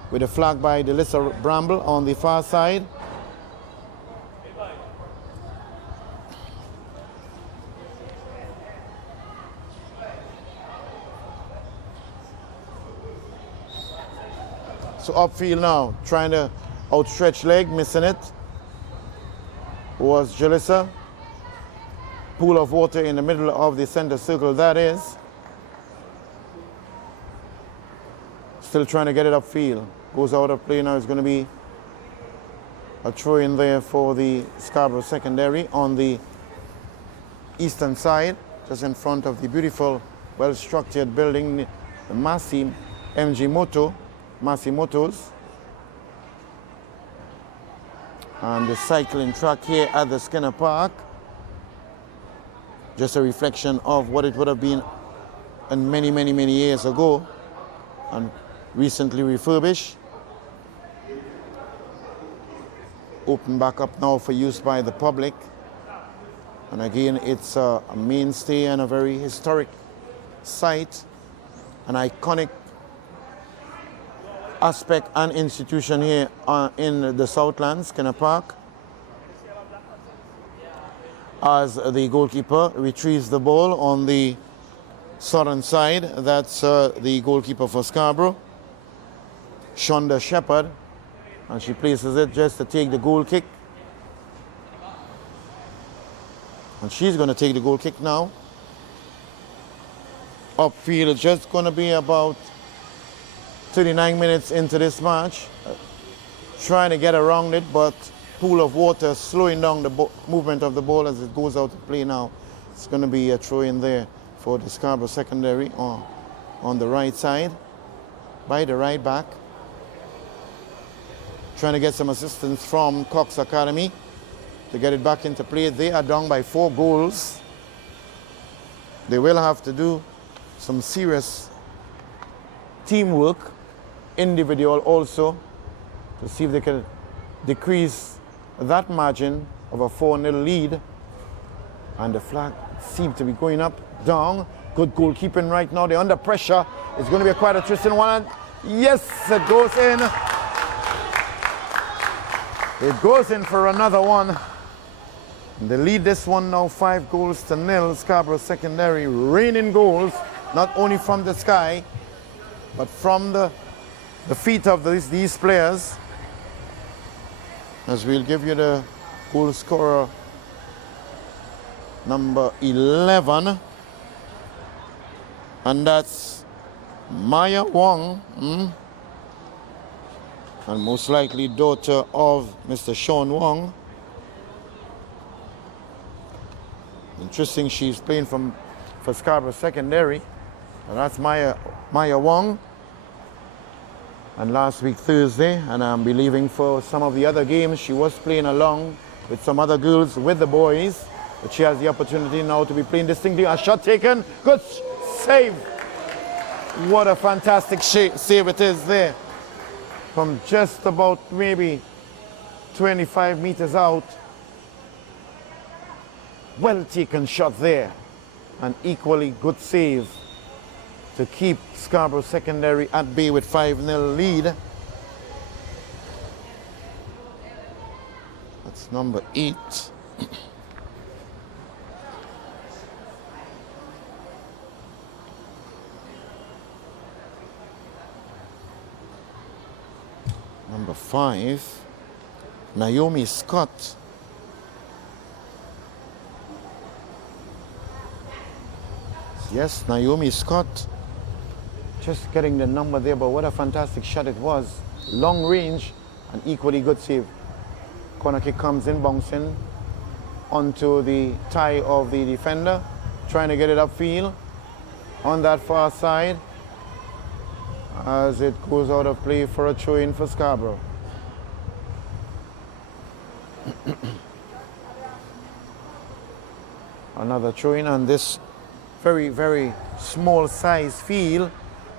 with a flag by Delissa Bramble on the far side. So upfield now, trying to outstretch leg, missing it. Was Jalissa. Pool of water in the middle of the center circle, that is. Still trying to get it upfield. Goes out of play now. It's going to be a throw in there for the Scarborough secondary on the eastern side, just in front of the beautiful, well-structured building, the Massey Motors. And the cycling track here at the Skinner Park. Just a reflection of what it would have been and many, many, many years ago, and recently refurbished. Open back up now for use by the public. And again, it's a mainstay and a very historic site, an iconic aspect and institution here in the Southlands, Skinner Park. As the goalkeeper retrieves the ball on the southern side, that's the goalkeeper for Scarborough, Shonda Shepherd, and she places it just to take the goal kick. And she's going to take the goal kick now. Upfield, it's just going to be about 39 minutes into this match. Trying to get around it, but pool of water slowing down the movement of the ball as it goes out to play now. It's going to be a throw in there for the Scarborough secondary on the right side by the right back. Trying to get some assistance from Cox Academy to get it back into play. They are down by 4 goals. They will have to do some serious teamwork, individual also, to see if they can decrease that margin of a 4-0 lead. And the flag seems to be going up, down. Good goalkeeping right now. They're under pressure. It's going to be quite a twisting one. Yes, it goes in. It goes in for another one. They lead this one now 5-0. Scarborough secondary raining goals, not only from the sky, but from the feet of these players. As we'll give you the goal scorer, number 11, and that's Maya Wong, and most likely daughter of Mr. Sean Wong. Interesting, she's playing for Scarborough secondary, and that's Maya Wong. And last week Thursday, and I'm believing for some of the other games, she was playing along with some other girls with the boys, but she has the opportunity now to be playing distinctly. A shot taken, good save. What a fantastic save it is there, from just about maybe 25 meters out. Well taken shot there, an equally good save to keep Scarborough secondary at bay with 5-0 lead. That's number 8. Number 5, Naomi Scott. Yes, Naomi Scott. Just getting the number there, but what a fantastic shot it was. Long range, an equally good save. Corner kick comes in, bouncing onto the thigh of the defender, trying to get it upfield on that far side as it goes out of play for a throw-in for Scarborough. Another throw-in on this very, very small size field.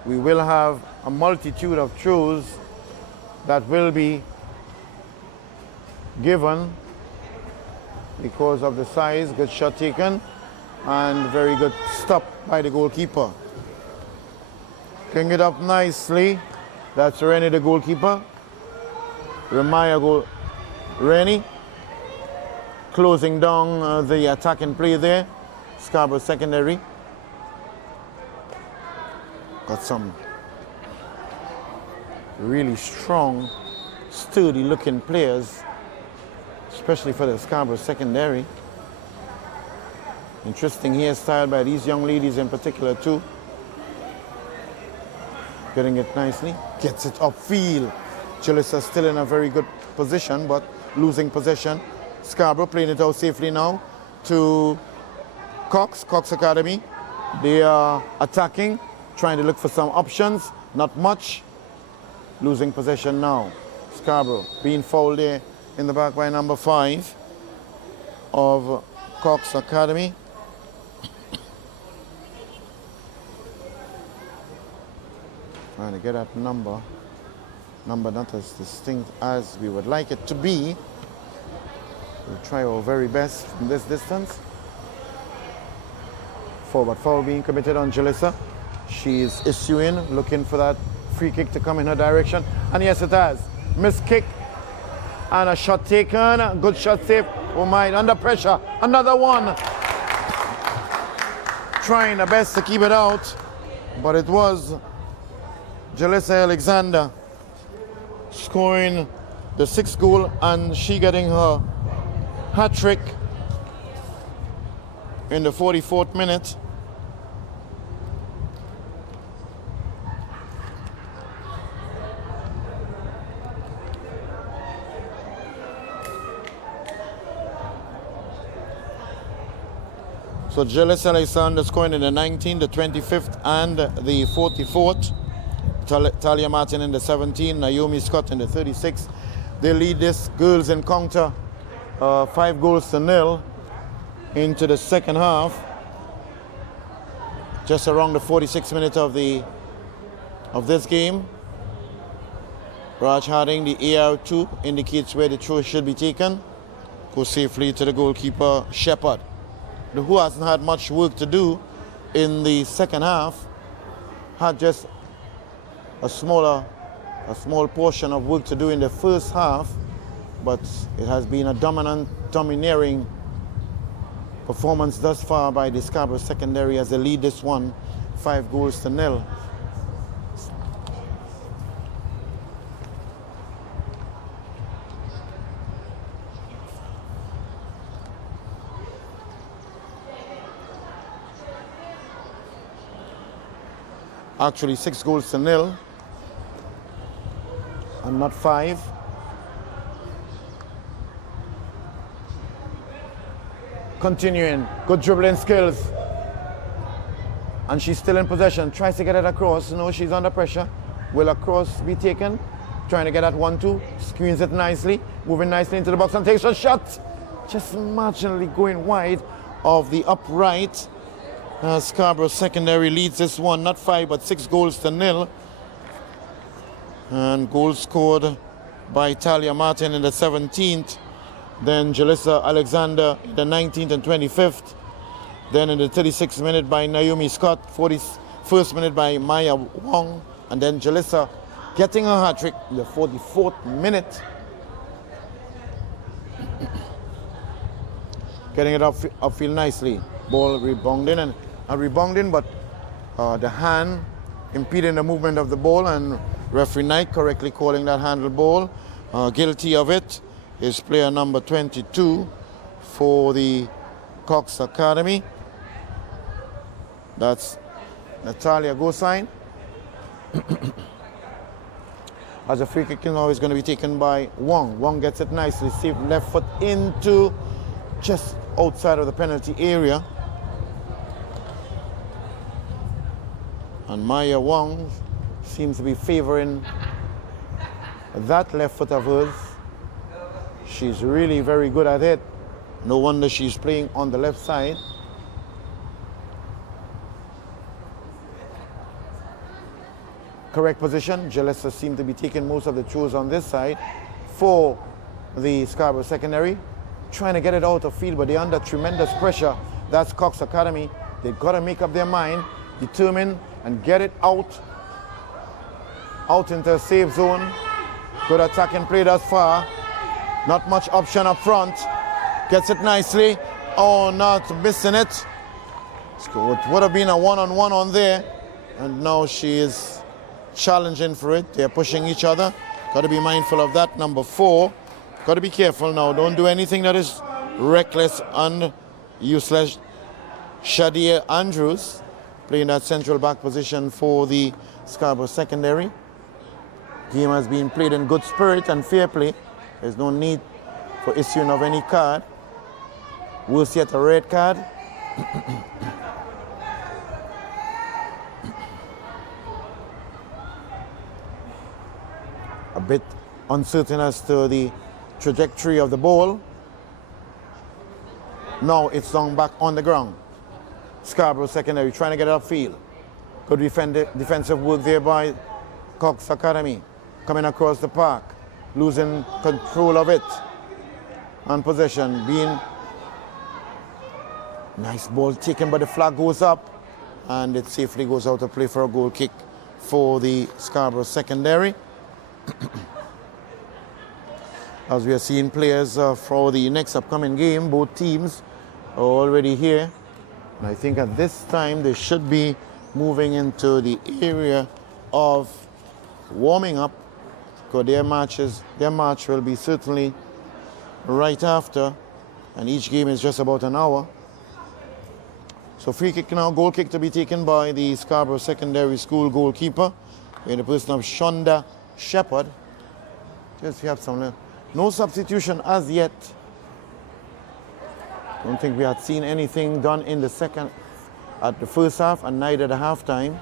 We will have a multitude of throws that will be given because of the size. Good shot taken and very good stop by the goalkeeper. Bring it up nicely. That's Rennie, the goalkeeper. Rennie closing down the attacking play there. Scarborough secondary. Got some really strong, sturdy looking players, especially for the Scarborough secondary. Interesting hairstyle by these young ladies in particular too. Getting it nicely, gets it upfield. Jalissa still in a very good position, but losing possession. Scarborough playing it out safely now to Cox Academy. They are attacking, trying to look for some options, not much. Losing possession now. Scarborough being fouled there in the back by number 5 of Cox Academy. Trying to get that number not as distinct as we would like it to be. We'll try our very best from this distance. Forward foul being committed on Jalissa. She is issuing, looking for that free kick to come in her direction. And yes, it has. Missed kick and a shot taken. Good shot saved. Oh my, under pressure. Another one. Trying her best to keep it out, but it was Jalissa Alexander scoring the 6th goal, and she getting her hat trick in the 44th minute. So Jalissa Alexander scoring in the 19th, the 25th, and the 44th. Talia Martin in the 17th, Naomi Scott in the 36th. They lead this girls encounter 5-0 into the second half. Just around the 46th minute of this game. Raj Harding, the AR2, indicates where the throw should be taken. Goes safely to the goalkeeper, Shepherd, who hasn't had much work to do in the second half. Had just a small portion of work to do in the first half, but it has been a domineering performance thus far by the Scarborough secondary as they lead this one 5-0. Actually 6-0 and not 5. Continuing, good dribbling skills. And she's still in possession, tries to get it across. No, she's under pressure. Will a cross be taken? Trying to get that 1-2, screens it nicely, moving nicely into the box and takes a shot. Just marginally going wide of the upright. Scarborough secondary leads this one, not 5, but 6-0. And goals scored by Talia Martin in the 17th. Then Jalissa Alexander in the 19th and 25th. Then in the 36th minute by Naomi Scott, 41st minute by Maya Wong. And then Jalissa getting her hat trick in the 44th minute. Getting it upfield nicely. Ball rebounding but the hand impeding the movement of the ball, and referee Knight correctly calling that handle ball. Guilty of it is player number 22 for the Cox Academy. That's Natalia Gosine. As a free kick now is going to be taken by Wong. Wong gets it nicely, saved left foot into just outside of the penalty area. And Maya Wong seems to be favoring that left foot of hers. She's really very good at it. No wonder she's playing on the left side. Correct position. Jalissa seemed to be taking most of the throws on this side for the Scarborough secondary. Trying to get it out of field, but they're under tremendous pressure. That's Cox Academy. They've got to make up their mind, determine, and get it out into a safe zone. Good attacking play thus far. Not much option up front. Gets it nicely. Oh, not missing it. It would have been a one-on-one on there. And now she is challenging for it. They're pushing each other. Got to be mindful of that. Number 4. Got to be careful now. Don't do anything that is reckless and useless. Shadia Andrews playing that central back position for the Scarborough secondary. Game has been played in good spirit and fair play. There's no need for issuing of any card. We'll see at a red card. A bit uncertain as to the trajectory of the ball. Now it's long back on the ground. Scarborough secondary trying to get it upfield. Good defensive work there by Cox Academy. Coming across the park, losing control of it. And possession being nice ball taken, but the flag goes up and it safely goes out of play for a goal kick for the Scarborough secondary. As we are seeing players for the next upcoming game, both teams are already here. And I think at this time they should be moving into the area of warming up, because their match will be certainly right after, and each game is just about an hour. So free kick now, goal kick to be taken by the Scarborough Secondary School goalkeeper in the person of Shonda Shepherd. Just have some, no substitution as yet. Don't think we had seen anything done in the first half, and neither the halftime.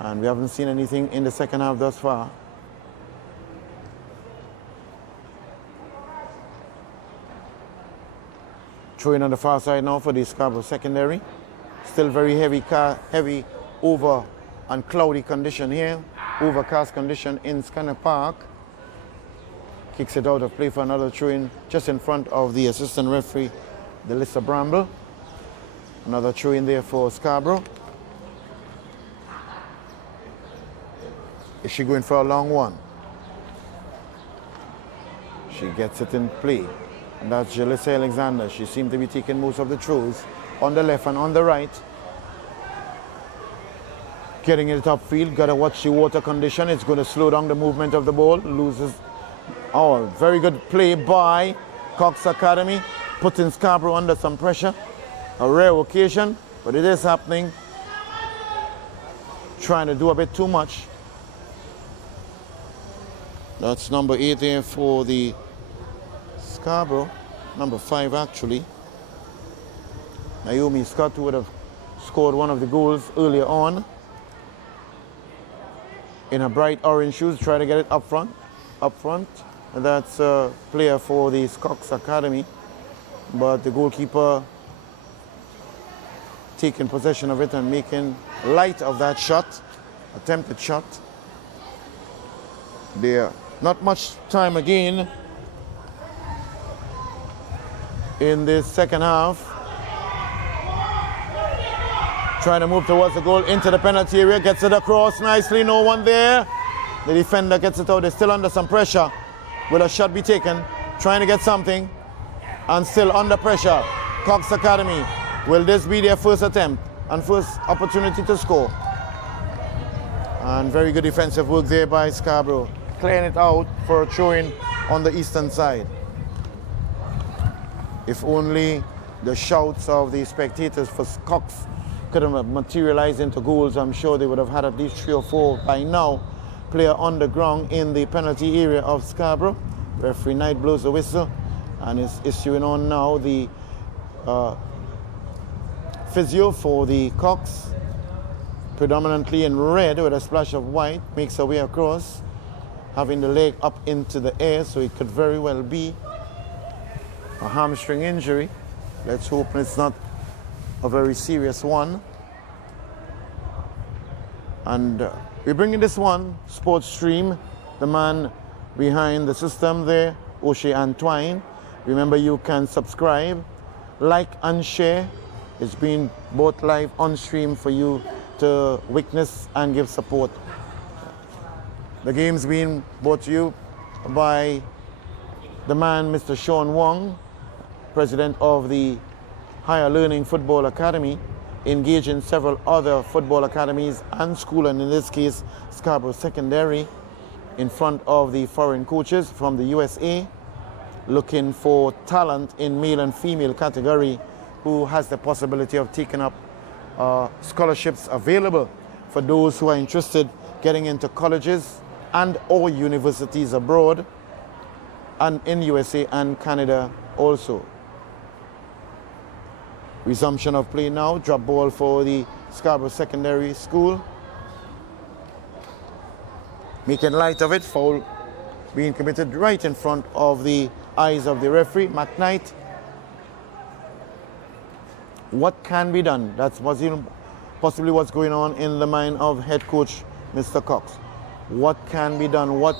And we haven't seen anything in the second half thus far. Throwing on the far side now for the Scarborough secondary. Still very heavy over and cloudy condition here. Overcast condition in Skinner Park. Kicks it out of play for another throw-in just in front of the assistant referee, Delissa Bramble. Another throw-in there for Scarborough. Is she going for a long one? She gets it in play. And that's Jalissa Alexander. She seemed to be taking most of the throws on the left and on the right. Getting it upfield. Got to watch the water condition. It's going to slow down the movement of the ball. Loses. Oh, very good play by Cox Academy. Putting Scarborough under some pressure. A rare occasion, but it is happening. Trying to do a bit too much. That's number 8 there for the Scarborough. Number 5 actually. Naomi Scott, who would have scored one of the goals earlier on. In her bright orange shoes, try to get it up front. And that's a player for the Cox Academy. But the goalkeeper taking possession of it and making light of that shot. Attempted shot. There. Not much time again in this second half. Trying to move towards the goal into the penalty area. Gets it across nicely. No one there. The defender gets it out. They're still under some pressure. Will a shot be taken? Trying to get something. And still under pressure. Cox Academy. Will this be their first attempt and first opportunity to score? And very good defensive work there by Scarborough. Clearing it out for a throw-in on the eastern side. If only the shouts of the spectators for Cox could have materialized into goals, I'm sure they would have had at least 3 or 4 by now. Player on the ground in the penalty area of Scarborough. Referee Knight blows the whistle and is issuing on now the physio for the Cox. Predominantly in red with a splash of white. Makes her way across. Having the leg up into the air, so it could very well be a hamstring injury. Let's hope it's not a very serious one. And we're bringing this one, Sports Stream, the man behind the system there, O'Shea Antoine. Remember, you can subscribe, like and share. It's been both live on stream for you to witness and give support. The game's being brought to you by the man, Mr. Sean Wong, president of the Higher Learning Football Academy, engage in several other football academies and school, and in this case, Scarborough Secondary, in front of the foreign coaches from the USA, looking for talent in male and female category who has the possibility of taking up scholarships available for those who are interested getting into colleges and or universities abroad and in USA and Canada also. Resumption of play now, drop ball for the Scarborough Secondary School. Making light of it, foul being committed right in front of the eyes of the referee, McKnight. What can be done? That's possibly what's going on in the mind of head coach Mr. Cox. What can be done? What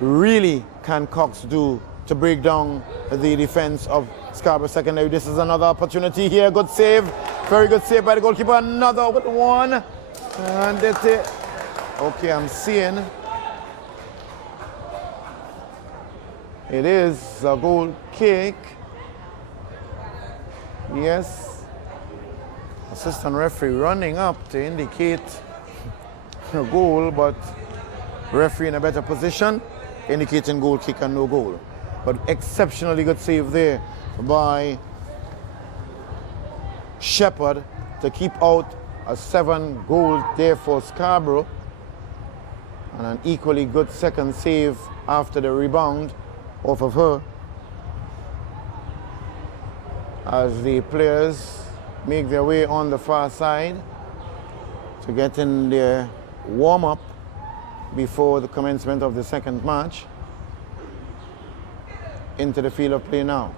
really can Cox do to break down the defense of Scarborough Secondary? This is another opportunity here. Good save. Very good save by the goalkeeper. Another one. And that's it. Okay, I'm seeing it is a goal kick. Yes. Assistant referee running up to indicate a goal, but referee in a better position, indicating goal kick and no goal. But exceptionally good save there by Shepard to keep out a 7-goal there for Scarborough. And an equally good second save after the rebound off of her. As the players make their way on the far side to get in their warm-up before the commencement of the second match. Into the field of play now.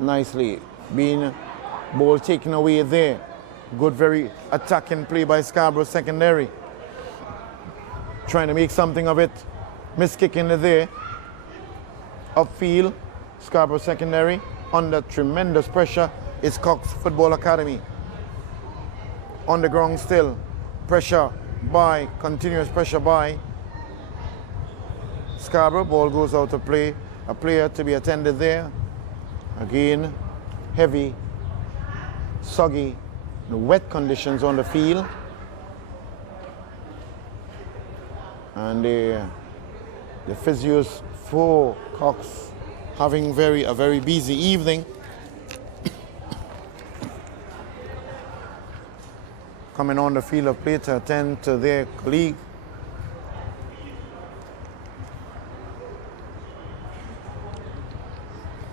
Nicely being ball taken away there. Good, very attacking play by Scarborough Secondary. Trying to make something of it. Miss kick in there. Upfield, Scarborough Secondary under tremendous pressure is Cox Football Academy. On the ground still. Pressure by, continuous pressure by Scarborough. Ball goes out of play. A player to be attended there. Again, heavy, soggy, wet conditions on the field. And the physios for Cox having a very busy evening. Coming on the field of play to attend to their colleague.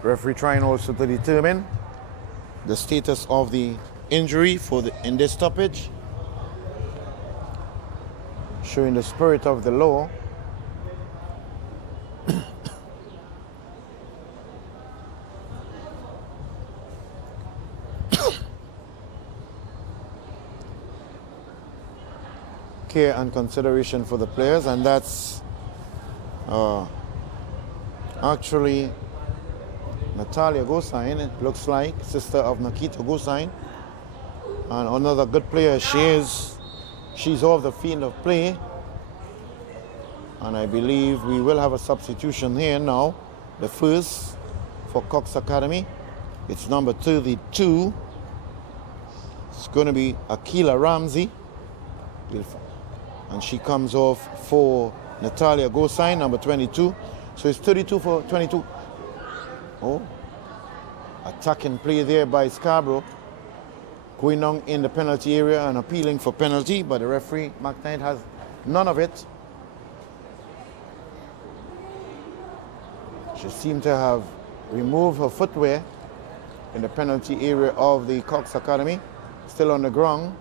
Referee trying also to determine the status of the injury in this stoppage, showing the spirit of the law. Care and consideration for the players, and that's actually Natalia Gosain, it looks like, sister of Nakita Gosain. And another good player she is. She's off the field of play. And I believe we will have a substitution here now. The first for Cox Academy. It's number 32. It's going to be Akila Ramsey. And she comes off for Natalia Gosain, number 22. So it's 32 for 22. Oh, attacking play there by Scarborough. Going down in the penalty area and appealing for penalty, but the referee, McKnight, has none of it. She seemed to have removed her footwear in the penalty area of the Cox Academy. Still on the ground.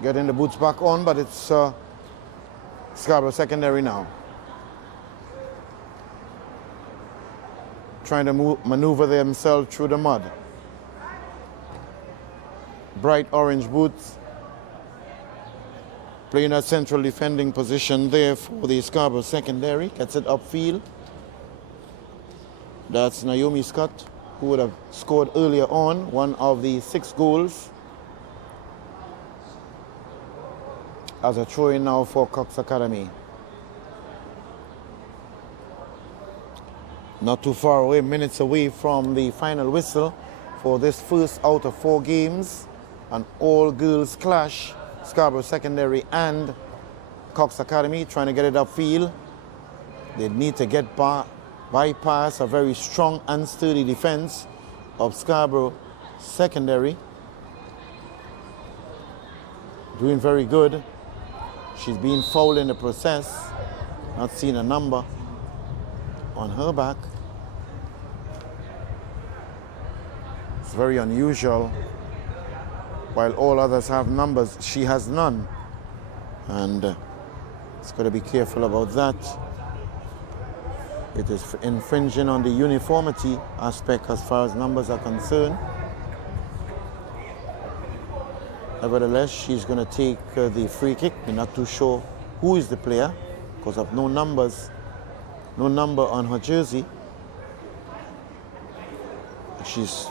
Getting the boots back on, but it's Scarborough Secondary now. Trying to maneuver themselves through the mud. Bright orange boots. Playing a central defending position there for the Scarborough Secondary. Gets it upfield. That's Naomi Scott, who would have scored earlier on one of the 6 goals. As a throw-in now for Cox Academy. Not too far away, minutes away from the final whistle for this first out of 4 games. An all-girls clash, Scarborough Secondary and Cox Academy trying to get it upfield. They need to get bypass a very strong and sturdy defense of Scarborough Secondary. Doing very good. She's been fouled in the process. Not seen a number on her back. It's very unusual. While all others have numbers, she has none. And it's got to be careful about that. It is infringing on the uniformity aspect as far as numbers are concerned. Nevertheless, she's going to take the free kick. We're not too sure who is the player because of no number on her jersey. She's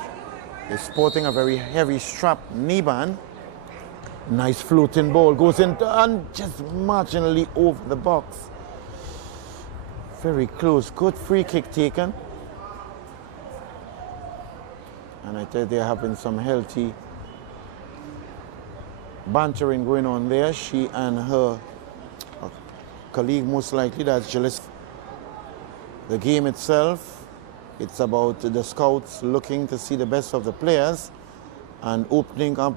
sporting a very heavy strap knee band. Nice floating ball goes in and just marginally over the box. Very close. Good free kick taken. And I tell you, they're having some healthy bantering going on there. She and her colleague, most likely, that's Jalissa. The game itself, it's about the scouts looking to see the best of the players and opening up,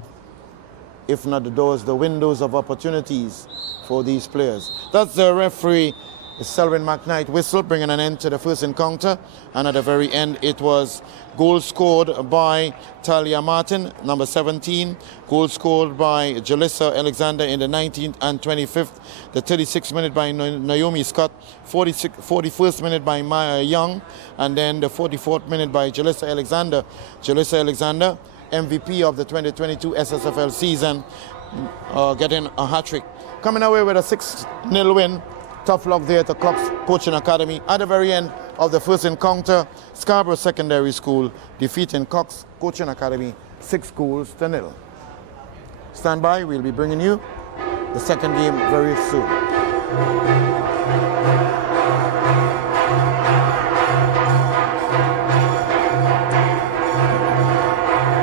if not the doors, the windows of opportunities for these players. That's the referee, Selwyn McKnight whistle, bringing an end to the first encounter. And at the very end, it was goal scored by Talia Martin, number 17. Goal scored by Jalissa Alexander in the 19th and 25th. The 36th minute by Naomi Scott. 41st minute by Maya Young. And then the 44th minute by Jalissa Alexander. Jalissa Alexander, MVP of the 2022 SSFL season, getting a hat-trick. Coming away with a 6-0 win. Tough luck there to Cox Coaching Academy. At the very end of the first encounter, Scarborough Secondary School defeating Cox Coaching Academy 6-0. Stand by, we'll be bringing you the second game very soon.